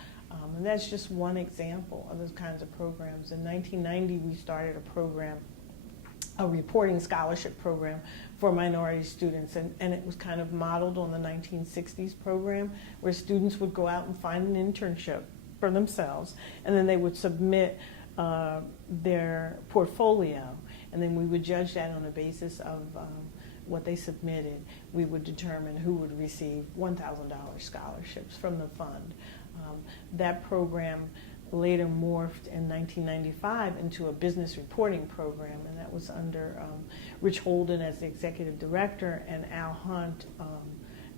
And that's just one example of those kinds of programs. In 1990, we started a reporting scholarship program for minority students, and it was kind of modeled on the 1960s program, where students would go out and find an internship for themselves, and then they would submit their portfolio, and then we would judge that on the basis of what they submitted. We would determine who would receive $1,000 scholarships from the fund. That program later morphed in 1995 into a business reporting program, and that was under Rich Holden as the executive director and Al Hunt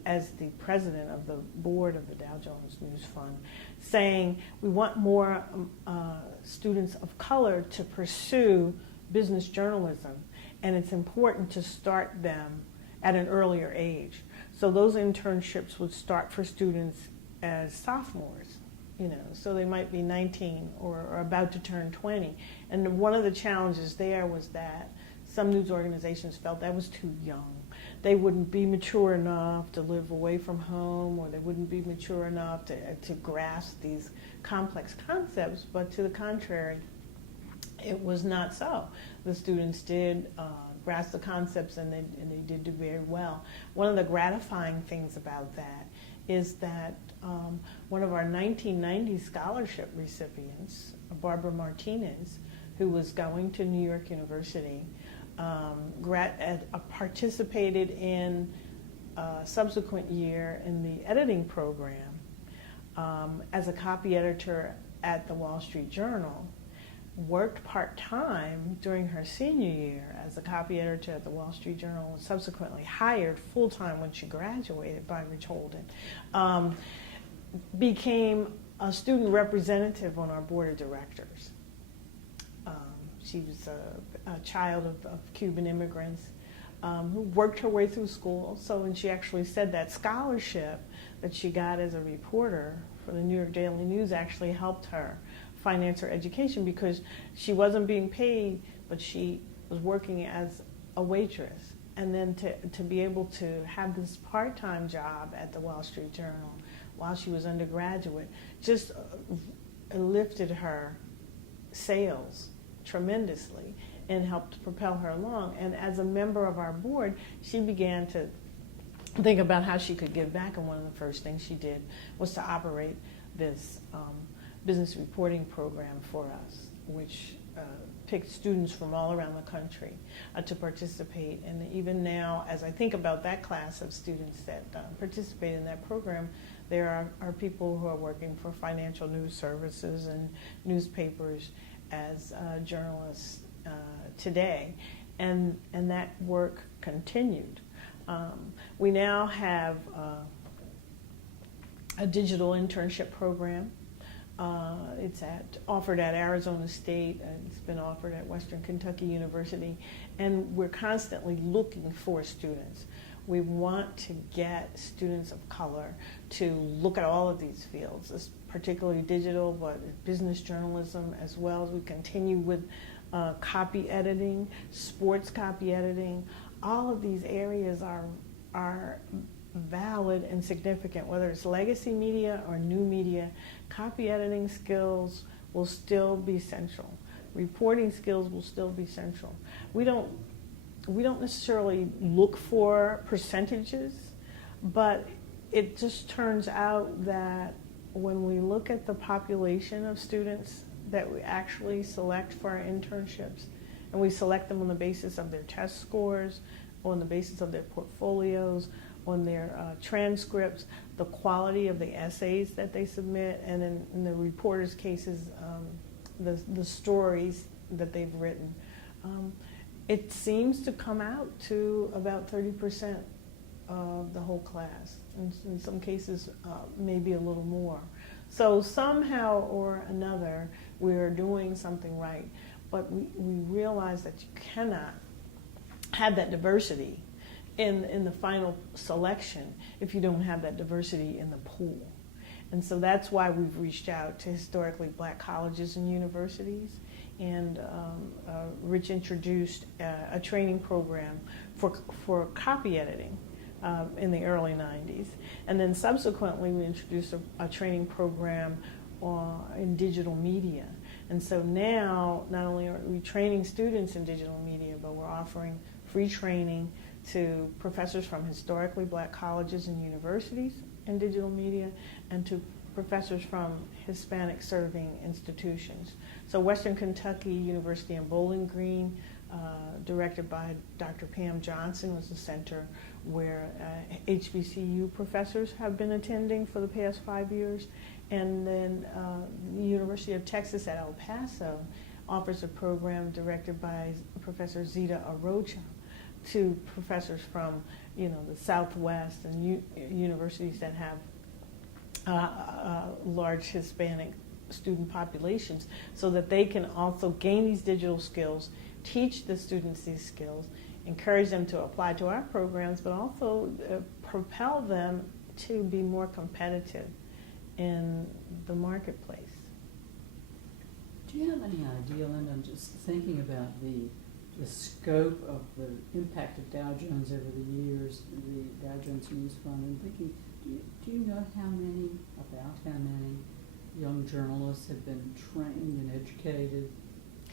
as the president of the board of the Dow Jones News Fund, saying we want more students of color to pursue business journalism, and it's important to start them at an earlier age. So those internships would start for students as sophomores, so they might be 19 or about to turn 20. And one of the challenges there was that some news organizations felt that was too young. They wouldn't be mature enough to live away from home, or they wouldn't be mature enough to grasp these complex concepts, but to the contrary, it was not so. The students did grasp the concepts, and they did do very well. One of the gratifying things about that is that one of our 1990 scholarship recipients, Barbara Martinez, who was going to New York University, participated in a subsequent year in the editing program as a copy editor at the Wall Street Journal, worked part-time during her senior year as a copy editor at the Wall Street Journal, and subsequently hired full-time when she graduated by Rich Holden, became a student representative on our board of directors. She was a child of Cuban immigrants who worked her way through school. So when she actually said that scholarship that she got as a reporter for the New York Daily News actually helped her finance her education, because she wasn't being paid, but she was working as a waitress. And then to be able to have this part-time job at the Wall Street Journal while she was undergraduate just lifted her sales tremendously and helped propel her along. And as a member of our board, she began to think about how she could give back, and one of the first things she did was to operate this business reporting program for us, which picked students from all around the country to participate. And even now, as I think about that class of students that participate in that program, there are people who are working for financial news services and newspapers as journalists today, and that work continued. We now have a digital internship program. It's offered at Arizona State, and it's been offered at Western Kentucky University, and we're constantly looking for students. We want to get students of color to look at all of these fields, particularly digital, but business journalism as well. As we continue with copy editing, sports copy editing. All of these areas are valid and significant, whether it's legacy media or new media. Copy editing skills will still be central. Reporting skills will still be central. We don't necessarily look for percentages, but it just turns out that when we look at the population of students that we actually select for our internships, and we select them on the basis of their test scores, on the basis of their portfolios, on their transcripts, the quality of the essays that they submit, and in the reporters' cases, the stories that they've written. It seems to come out to about 30% of the whole class. In some cases, maybe a little more. So somehow or another, we're doing something right. But we realize that you cannot have that diversity in the final selection if you don't have that diversity in the pool. And so that's why we've reached out to historically black colleges and universities. And Rich introduced a training program for copy editing in the early 90s. And then subsequently we introduced a training program in digital media. And so now not only are we training students in digital media, but we're offering free training to professors from historically black colleges and universities in digital media, and to professors from Hispanic serving institutions. So Western Kentucky University in Bowling Green, directed by Dr. Pam Johnson, was the center where HBCU professors have been attending for the past 5 years. And then the University of Texas at El Paso offers a program directed by Professor Zita Arocha to professors from, the Southwest and universities that have large Hispanic student populations, so that they can also gain these digital skills, teach the students these skills, encourage them to apply to our programs, but also propel them to be more competitive in the marketplace. Do you have any idea, Linda, I'm just thinking about the scope of the impact of Dow Jones over the years, the Dow Jones News Fund, and thinking, do you know about how many young journalists have been trained and educated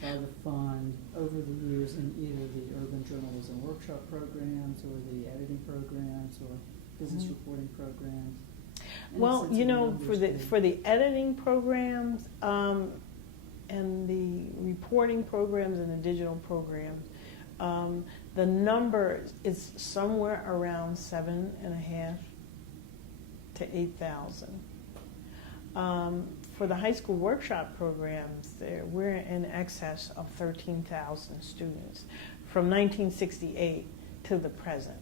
by the fund over the years in either the urban journalism workshop programs or the editing programs or business reporting programs? Well, for the editing programs and the reporting programs and the digital programs, the number is somewhere around 7,500 to 8,000. For the high school workshop programs, we're in excess of 13,000 students from 1968 to the present.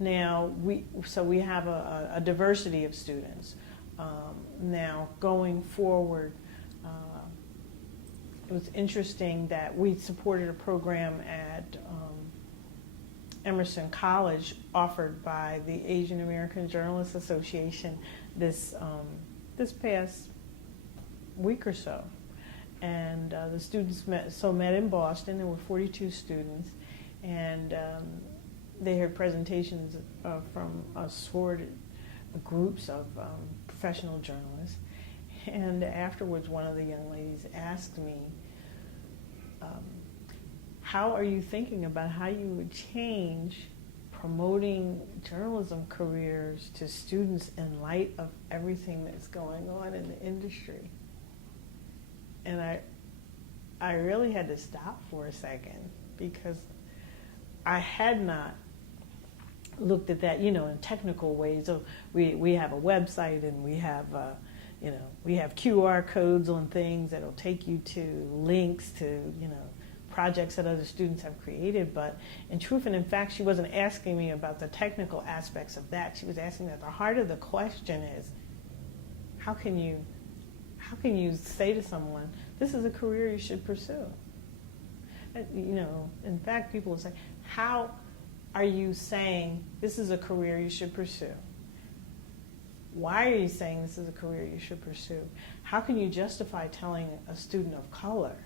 Now, we have a diversity of students. Now, going forward, it was interesting that we supported a program at Emerson College offered by the Asian American Journalists Association this past week or so. And the students met in Boston. There were 42 students, and they heard presentations from assorted groups of professional journalists. And afterwards, one of the young ladies asked me, how are you thinking about how you would change promoting journalism careers to students in light of everything that's going on in the industry? And I really had to stop for a second, because I had not looked at that, in technical ways. So we have a website, and we have QR codes on things that'll take you to links to, projects that other students have created. But in truth and in fact, she wasn't asking me about the technical aspects of that. She was asking at the heart of the question is, how can you say to someone, this is a career you should pursue? In fact, people will say, how are you saying this is a career you should pursue? Why are you saying this is a career you should pursue? How can you justify telling a student of color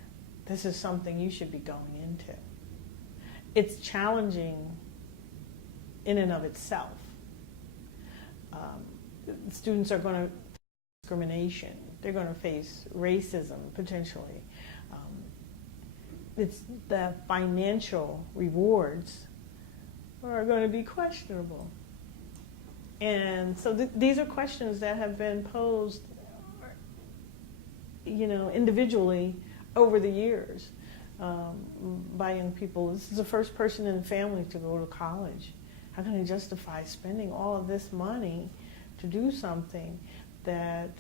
this is something you should be going into? It's challenging in and of itself. Students are going to face discrimination. They're going to face racism, potentially. It's the financial rewards are going to be questionable. And so these are questions that have been posed, individually over the years by young people. This is the first person in the family to go to college. How can I justify spending all of this money to do something that,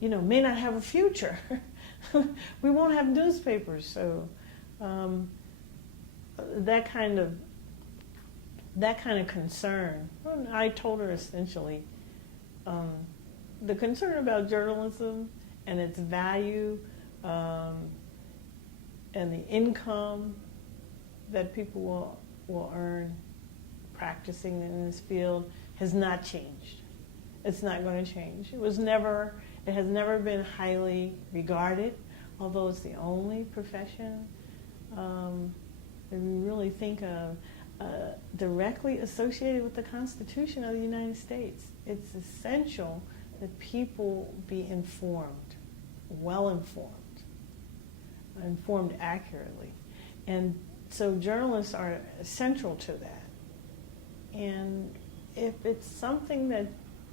may not have a future? We won't have newspapers, so that kind of concern. I told her essentially the concern about journalism and its value and the income that people will earn practicing in this field has not changed. It's not going to change. It has never been highly regarded, although it's the only profession that we really think of directly associated with the Constitution of the United States. It's essential that people be informed, informed accurately. And so journalists are central to that. And if it's something that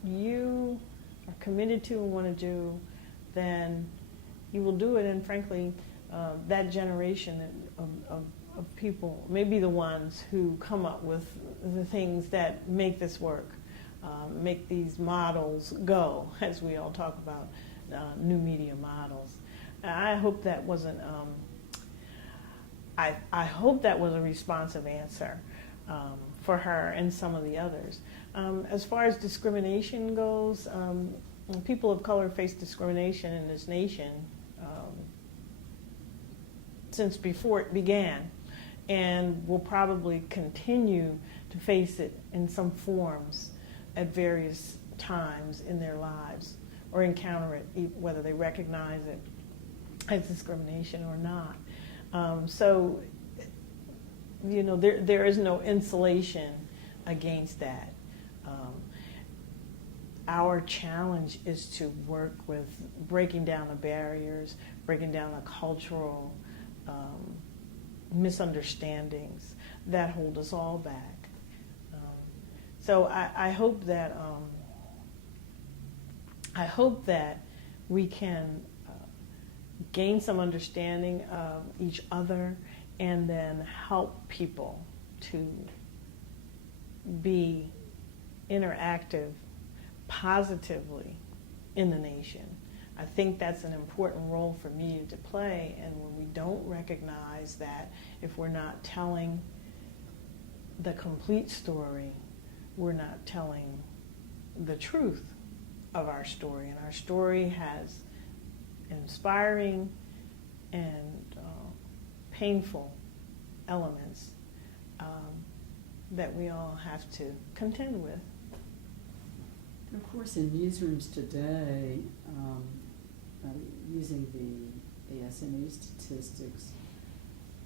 you are committed to and want to do, then you will do it. And frankly, that generation of people may be the ones who come up with the things that make this work. make these models go, as we all talk about new media models. And I hope that wasn't. I hope that was a responsive answer for her and some of the others. As far as discrimination goes, people of color face discrimination in this nation since before it began, and will probably continue to face it in some forms at various times in their lives, or encounter it, whether they recognize it as discrimination or not. So, you know, there is no insulation against that. Our challenge is to work with breaking down the barriers, breaking down the cultural misunderstandings that hold us all back. So I hope that we can gain some understanding of each other, and then help people to be interactive positively in the nation. I think that's an important role for media to play, and when we don't recognize that, if we're not telling the complete story, we're not telling the truth of our story. And our story has inspiring and painful elements that we all have to contend with. Of course, in newsrooms today, using the ASME statistics,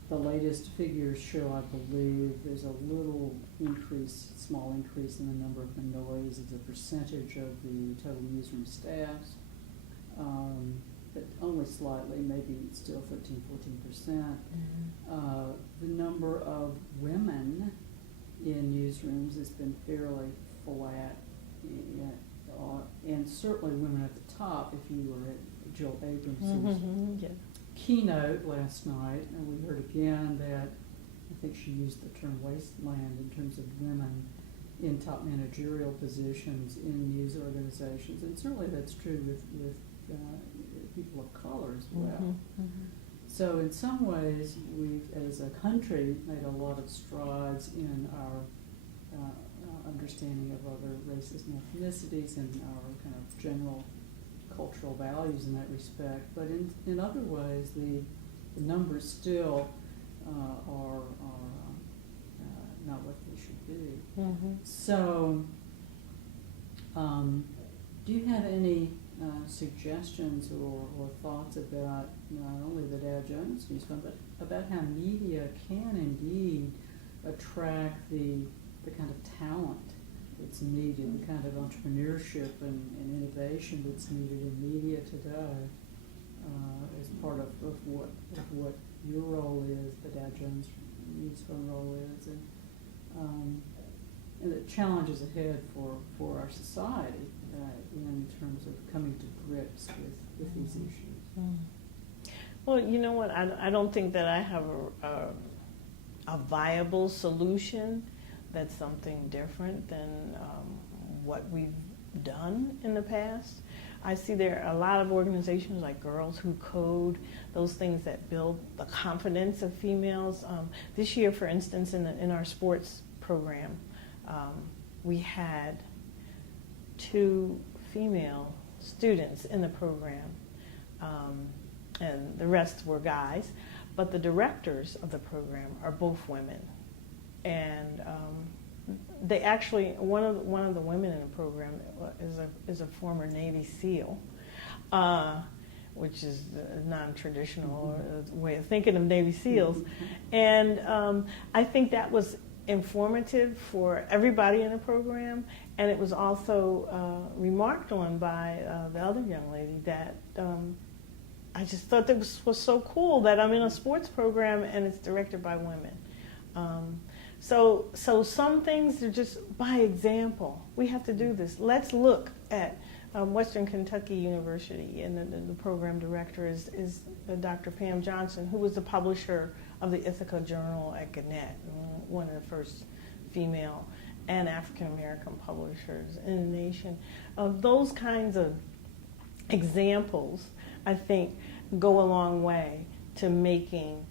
the latest figures show, I believe, there's a little increase, small increase in the number of minorities as a percentage of the total newsroom staffs, but only slightly, maybe still 13-14%. The number of women in newsrooms has been fairly flat, and certainly women at the top. If you were at Jill Abrams' keynote last night, and we heard again that I think she used the term wasteland in terms of women in top managerial positions in news organizations, and certainly that's true with people of color as well. So in some ways, we've, as a country, made a lot of strides in our understanding of other races and ethnicities and our kind of general cultural values in that respect. But in other ways, the numbers still are not what they should be. So, do you have any suggestions or thoughts about not only the Dow Jones News Fund, but about how media can indeed attract the kind of talent that's needed, the kind of entrepreneurship and innovation that's needed in media today, as part of what your role is, the Dow Jones News Fund role is, and the challenges ahead for our society in terms of coming to grips with these issues. Well, you know what? I don't think that I have a viable solution that's something different than what we've done in the past. I see there are a lot of organizations like Girls Who Code, those things that build the confidence of females. This year, for instance, in our sports program, we had 2 female students in the program, and the rest were guys. But the directors of the program are both women. And they actually, one of the women in the program is a former Navy SEAL, which is a non-traditional way of thinking of Navy SEALs. And I think that was informative for everybody in the program, and it was also remarked on by the other young lady that I just thought that was so cool that I'm in a sports program and it's directed by women. So some things are just by example. We have to do this. Let's look at Western Kentucky University, and the program director is Dr. Pam Johnson, who was the publisher of the Ithaca Journal at Gannett, one of the first female and African American publishers in the nation. Those kinds of examples, I think, go a long way to making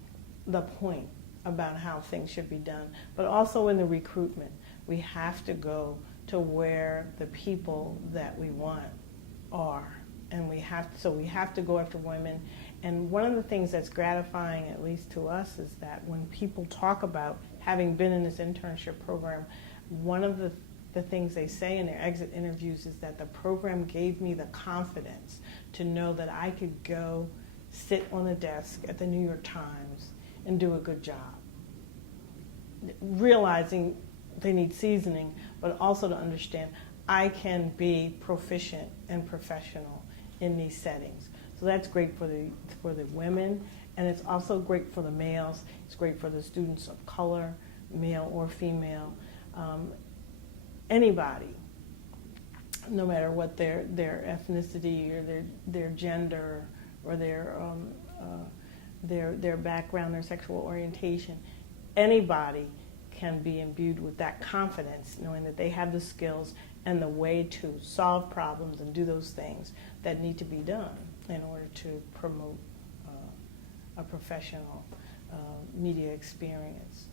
the point about how things should be done. But also in the recruitment, we have to go to where the people that we want are. And we have to go after women. And one of the things that's gratifying, at least to us, is that when people talk about having been in this internship program, one of the things they say in their exit interviews is that the program gave me the confidence to know that I could go sit on a desk at the New York Times and do a good job. Realizing they need seasoning, but also to understand I can be proficient and professional in these settings. So that's great for the women, and it's also great for the males. It's great for the students of color, male or female. Anybody, no matter what their ethnicity or their gender or their background, their sexual orientation, anybody can be imbued with that confidence, knowing that they have the skills and the way to solve problems and do those things that need to be done in order to promote a professional media experience.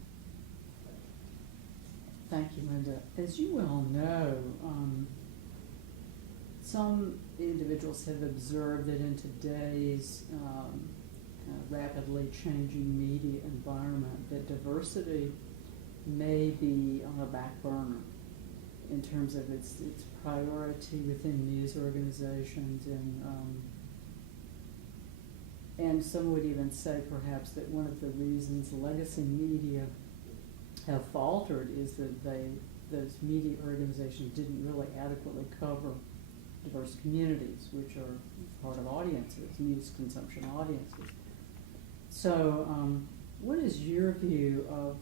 Thank you, Linda. As you well know, some individuals have observed that in today's rapidly changing media environment, that diversity may be on a back burner in terms of its priority within news organizations, and some would even say perhaps that one of the reasons legacy media have faltered is that those media organizations didn't really adequately cover diverse communities, which are part of audiences, news consumption audiences. So what is your view of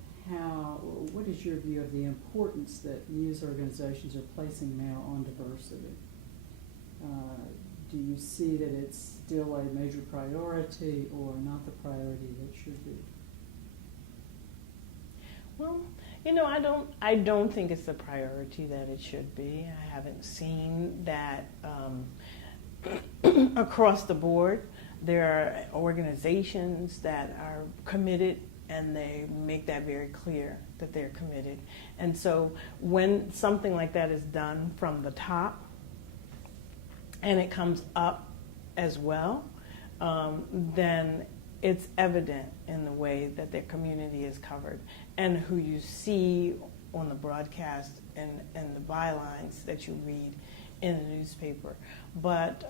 the importance that news organizations are placing now on diversity? Do you see that it's still a major priority or not the priority that should be? Well, I don't think it's the priority that it should be. I haven't seen that across the board. There are organizations that are committed, and they make that very clear that they're committed. And so when something like that is done from the top and it comes up as well, then it's evident in the way that their community is covered and who you see on the broadcast and the bylines that you read in the newspaper. But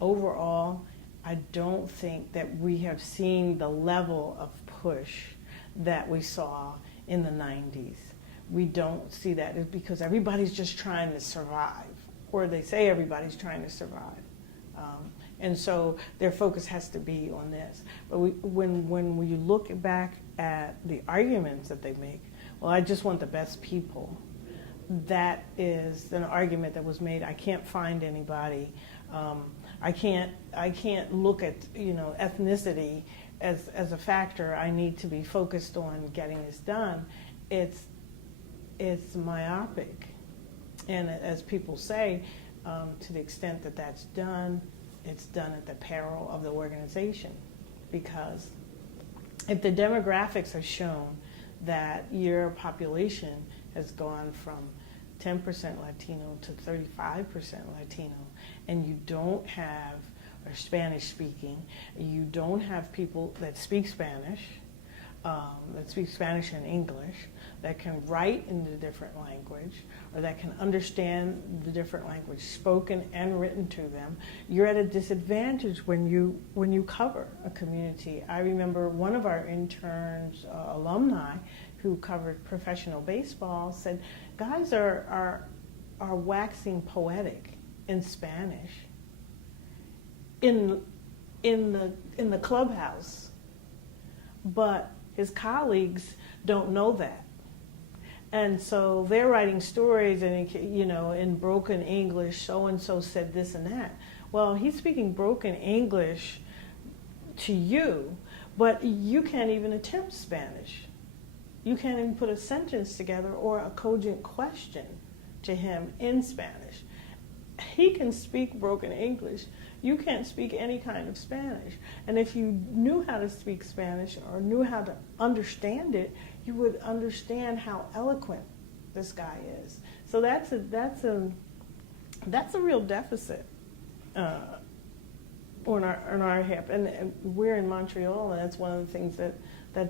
overall, I don't think that we have seen the level of push that we saw in the 90s. We don't see that. It's because everybody's just trying to survive, or they say everybody's trying to survive. And so their focus has to be on this. But when we look back at the arguments that they make, well, I just want the best people. That is an argument that was made. I can't find anybody. I can't look at ethnicity as a factor. I need to be focused on getting this done. It's myopic, and as people say, to the extent that that's done, it's done at the peril of the organization. Because if the demographics have shown that your population has gone from 10% Latino to 35% Latino, and you don't have Spanish speaking, you don't have people that speak Spanish and English, that can write in the different language, or that can understand the different language spoken and written to them, you're at a disadvantage when you cover a community. I remember one of our interns, alumni, who covered professional baseball, said, guys are waxing poetic in Spanish in the clubhouse, but his colleagues don't know that, and so they're writing stories and in broken English. So and so said this and that. Well, he's speaking broken English to you, but you can't even attempt Spanish. You can't even put a sentence together or a cogent question to him in Spanish. He can speak broken English. You can't speak any kind of Spanish. And if you knew how to speak Spanish or knew how to understand it, you would understand how eloquent this guy is. So that's a real deficit on our half. And we're in Montreal, and that's one of the things that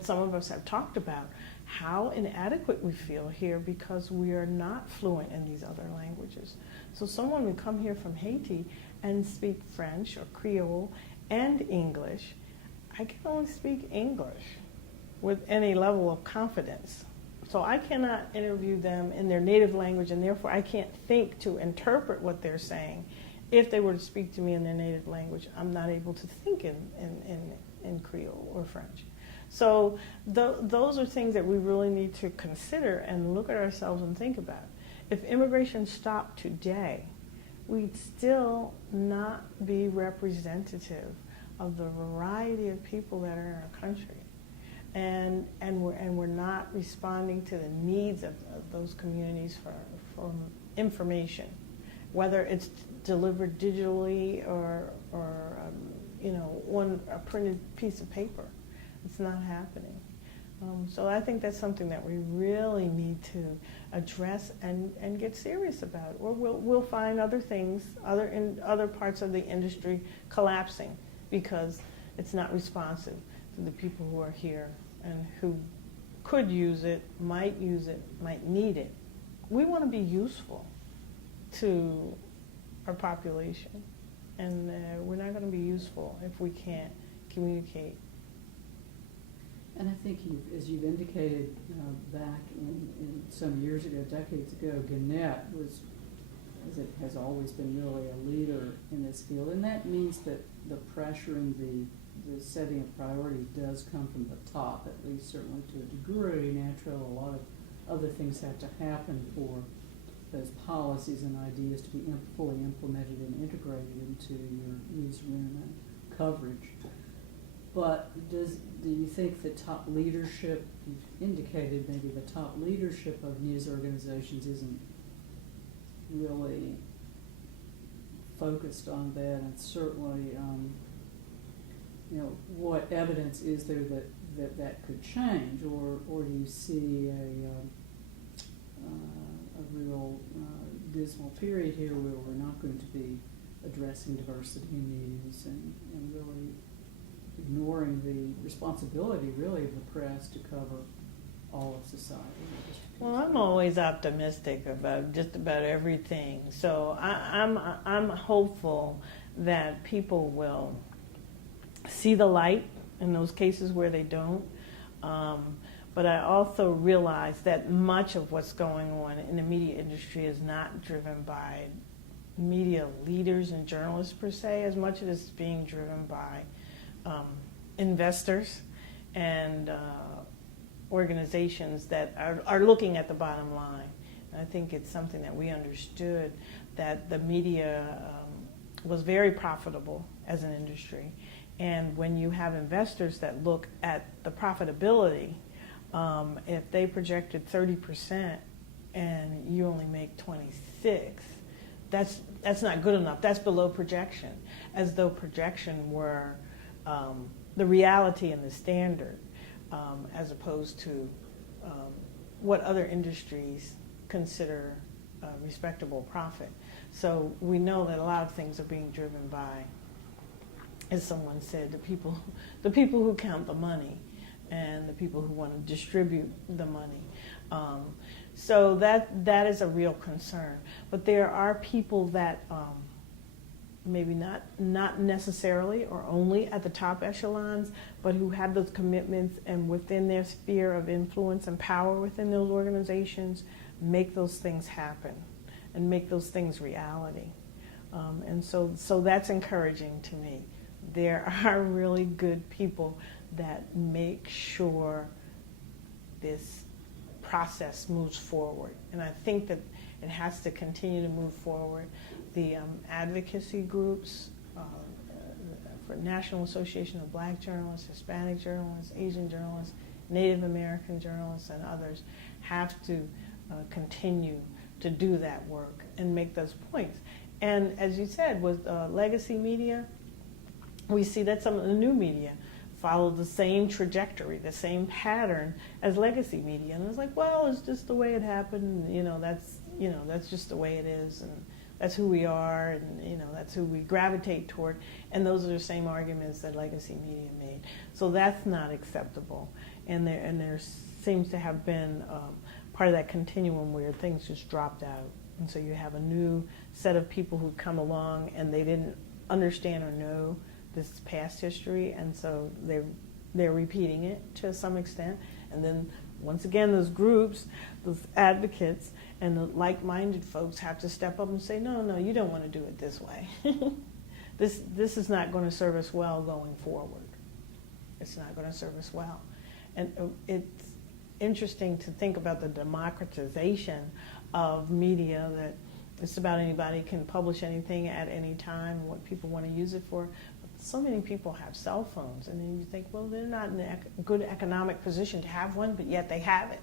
some of us have talked about, how inadequate we feel here because we are not fluent in these other languages. So someone would come here from Haiti and speak French or Creole and English. I can only speak English with any level of confidence. So I cannot interview them in their native language, and therefore I can't think to interpret what they're saying. If they were to speak to me in their native language, I'm not able to think in Creole or French. So those are things that we really need to consider and look at ourselves and think about. If immigration stopped today, we'd still not be representative of the variety of people that are in our country. And we're not responding to the needs of those communities for information, whether it's delivered digitally or on a printed piece of paper. It's not happening. So I think that's something that we really need to address and get serious about. Or we'll find other things, other parts of the industry collapsing because it's not responsive to the people who are here and who could use it, might need it. We want to be useful to our population, and we're not going to be useful if we can't communicate. And I think as you've indicated back in some years ago, decades ago, Gannett was, as it has always been, really a leader in this field. And that means that the pressure and the setting of priorities does come from the top, at least certainly to a degree. Naturally, a lot of other things have to happen for those policies and ideas to be fully implemented and integrated into your newsroom and coverage. But do you think the top leadership, you've indicated maybe the top leadership of news organizations isn't really focused on that, and certainly, what evidence is there that could change, or do you see a real dismal period here where we're not going to be addressing diversity in news and really ignoring the responsibility, really, of the press to cover all of society? Well, I'm always optimistic about just about everything. So I'm hopeful that people will see the light in those cases where they don't. But I also realize that much of what's going on in the media industry is not driven by media leaders and journalists per se, as much as it's being driven by investors and organizations that are looking at the bottom line. And I think it's something that we understood, that the media was very profitable as an industry. And when you have investors that look at the profitability, if they projected 30% and you only make 26, that's not good enough. That's below projection, as though projection were the reality and the standard, as opposed to what other industries consider respectable profit. So we know that a lot of things are being driven by, as someone said, the people who count the money and the people who want to distribute the money. So that is a real concern. But there are people that maybe not necessarily or only at the top echelons, but who have those commitments and within their sphere of influence and power within those organizations, make those things happen and make those things reality. And so that's encouraging to me. There are really good people that make sure this process moves forward. And I think that it has to continue to move forward. The advocacy groups, for National Association of Black Journalists, Hispanic Journalists, Asian Journalists, Native American journalists and others have to continue to do that work and make those points. And as you said, with legacy media, we see that some of the new media follow the same trajectory, the same pattern as legacy media. And it's like, well, it's just the way it happened. That's just the way it is, and that's who we are, and that's who we gravitate toward. And those are the same arguments that legacy media made. So that's not acceptable. And there seems to have been part of that continuum where things just dropped out. And so you have a new set of people who come along and they didn't understand or know this past history, and so they're repeating it to some extent. And then once again, those groups, those advocates, and the like-minded folks have to step up and say, no, you don't want to do it this way. This is not going to serve us well going forward. It's not going to serve us well. And it's interesting to think about the democratization of media, that just about anybody can publish anything at any time, what people want to use it for. But so many people have cell phones, and then you think, well, they're not in a good economic position to have one, but yet they have it,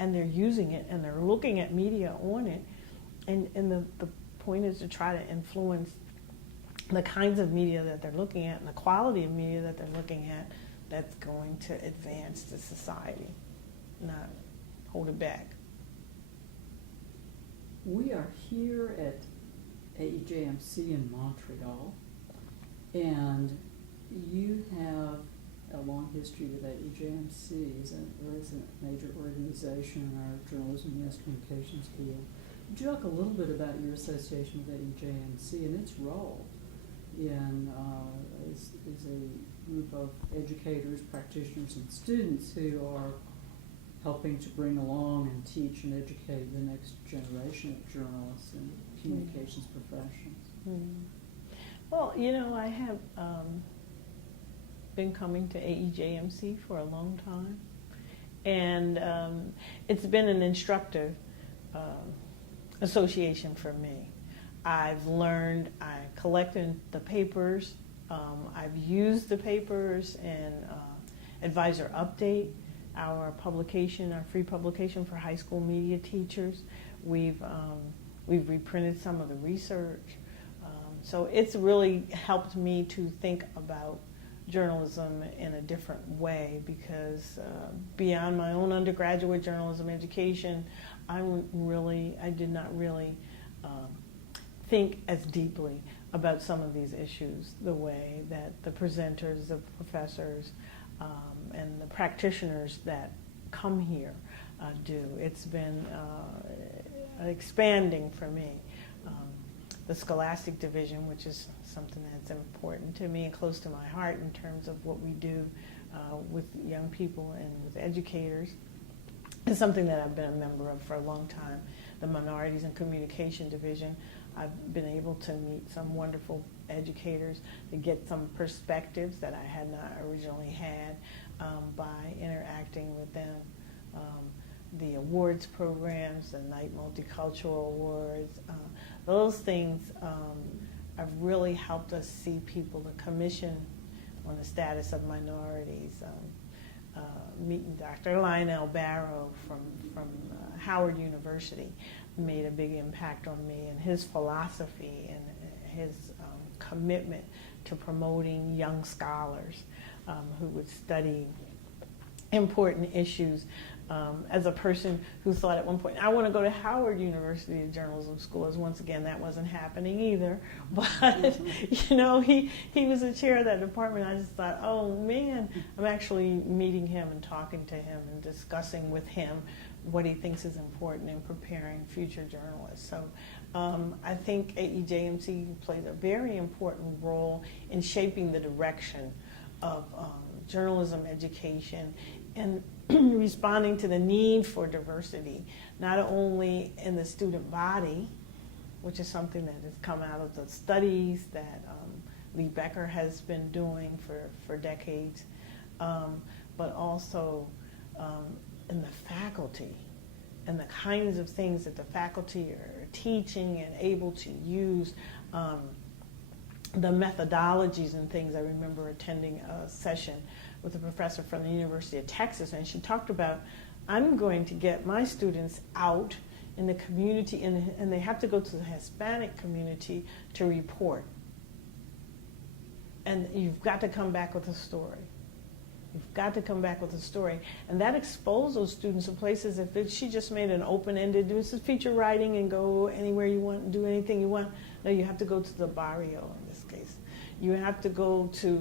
and they're using it, and they're looking at media on it. And the point is to try to influence the kinds of media that they're looking at and the quality of media that they're looking at that's going to advance the society, not hold it back. We are here at AEJMC in Montreal, and you have a long history with AEJMC as a major organization in our journalism and mass communications field. Would you talk a little bit about your association with AEJMC and its role in as a group of educators, practitioners, and students who are helping to bring along and teach and educate the next generation of journalists and communications professionals? Well, I have been coming to AEJMC for a long time, and it's been an instructive association for me. I've learned, I collected the papers, I've used the papers in Advisor Update, our publication, our free publication for high school media teachers. We've reprinted some of the research. So it's really helped me to think about journalism in a different way, because beyond my own undergraduate journalism education, I did not really think as deeply about some of these issues the way that the presenters, the professors, and the practitioners that come here do. It's been expanding for me. The Scholastic Division, which is something that's important to me and close to my heart in terms of what we do with young people and with educators, is something that I've been a member of for a long time. The Minorities and Communication Division, I've been able to meet some wonderful educators to get some perspectives that I had not originally had by interacting with them. The awards programs, the Knight Multicultural Awards, those things have really helped us see people. The Commission on the Status of Minorities, meeting Dr. Lionel Barrow from Howard University made a big impact on me, and his philosophy and his commitment to promoting young scholars who would study important issues. As a person who thought at one point, I want to go to Howard University Journalism School, as once again that wasn't happening either. But he was the chair of that department. I just thought, oh man, I'm actually meeting him and talking to him and discussing with him what he thinks is important in preparing future journalists. So I think AEJMC plays a very important role in shaping the direction of journalism education and responding to the need for diversity, not only in the student body, which is something that has come out of the studies that Lee Becker has been doing for decades, but also in the faculty and the kinds of things that the faculty are teaching and able to use, the methodologies and things. I remember attending a session with a professor from the University of Texas, and she talked about, I'm going to get my students out in the community, and they have to go to the Hispanic community to report. And you've got to come back with a story. You've got to come back with a story. And that exposed those students to places. She just made an open-ended, this is feature writing and go anywhere you want, do anything you want. No, you have to go to the barrio in this case. You have to go to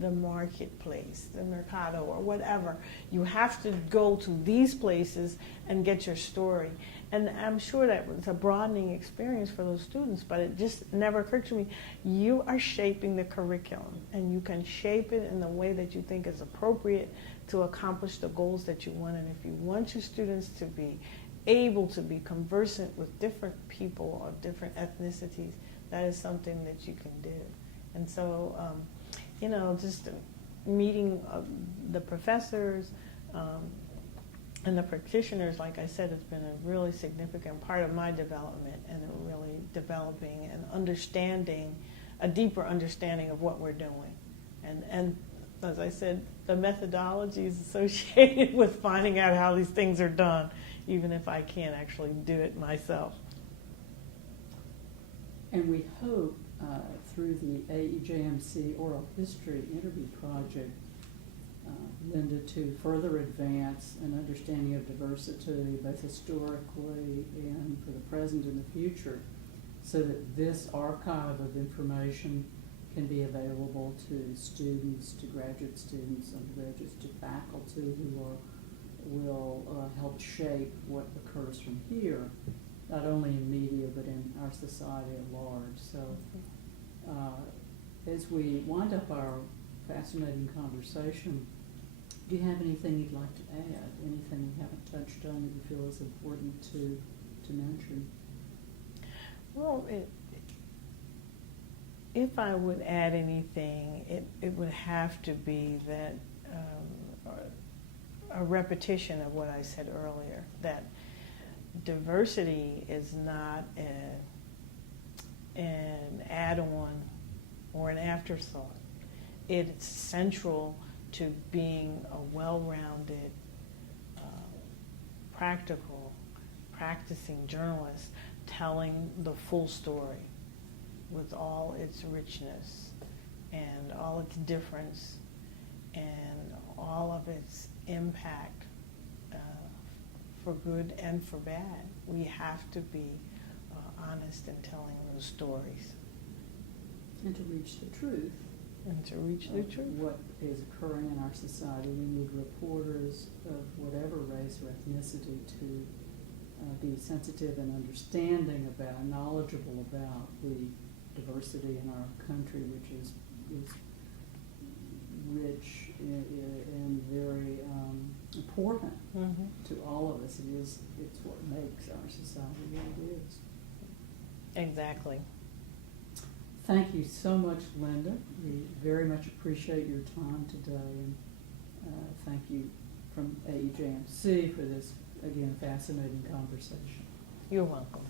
the marketplace, the mercado, or whatever. You have to go to these places and get your story. And I'm sure that was a broadening experience for those students, but it just never occurred to me. You are shaping the curriculum, and you can shape it in the way that you think is appropriate to accomplish the goals that you want. And if you want your students to be able to be conversant with different people of different ethnicities, that is something that you can do. And so, just meeting the professors and the practitioners, like I said, has been a really significant part of my development, and really developing and understanding, a deeper understanding of what we're doing. And as I said, the methodologies associated with finding out how these things are done, even if I can't actually do it myself. And we hope through the AEJMC Oral History Interview Project, Linda, to further advance an understanding of diversity, both historically and for the present and the future, so that this archive of information can be available to students, to graduate students, undergraduates, to faculty who will help shape what occurs from here, not only in media but in our society at large. So as we wind up our fascinating conversation, do you have anything you'd like to add? Anything we haven't touched on that you feel is important to mention? Well, if I would add anything, it would have to be that a repetition of what I said earlier, that diversity is not an add-on or an afterthought. It's central to being a well-rounded, practical, practicing journalist, telling the full story with all its richness and all its difference and all of its impact, for good and for bad. We have to be honest in telling those stories. And to reach the truth. And to reach the truth. What is occurring in our society. We need reporters of whatever race or ethnicity to be sensitive and understanding about, knowledgeable about the diversity in our country, which is rich and very important to all of us. It's what makes our society what it is. Exactly. Thank you so much, Linda. We very much appreciate your time today, and thank you from AEJMC for this, again, fascinating conversation. You're welcome.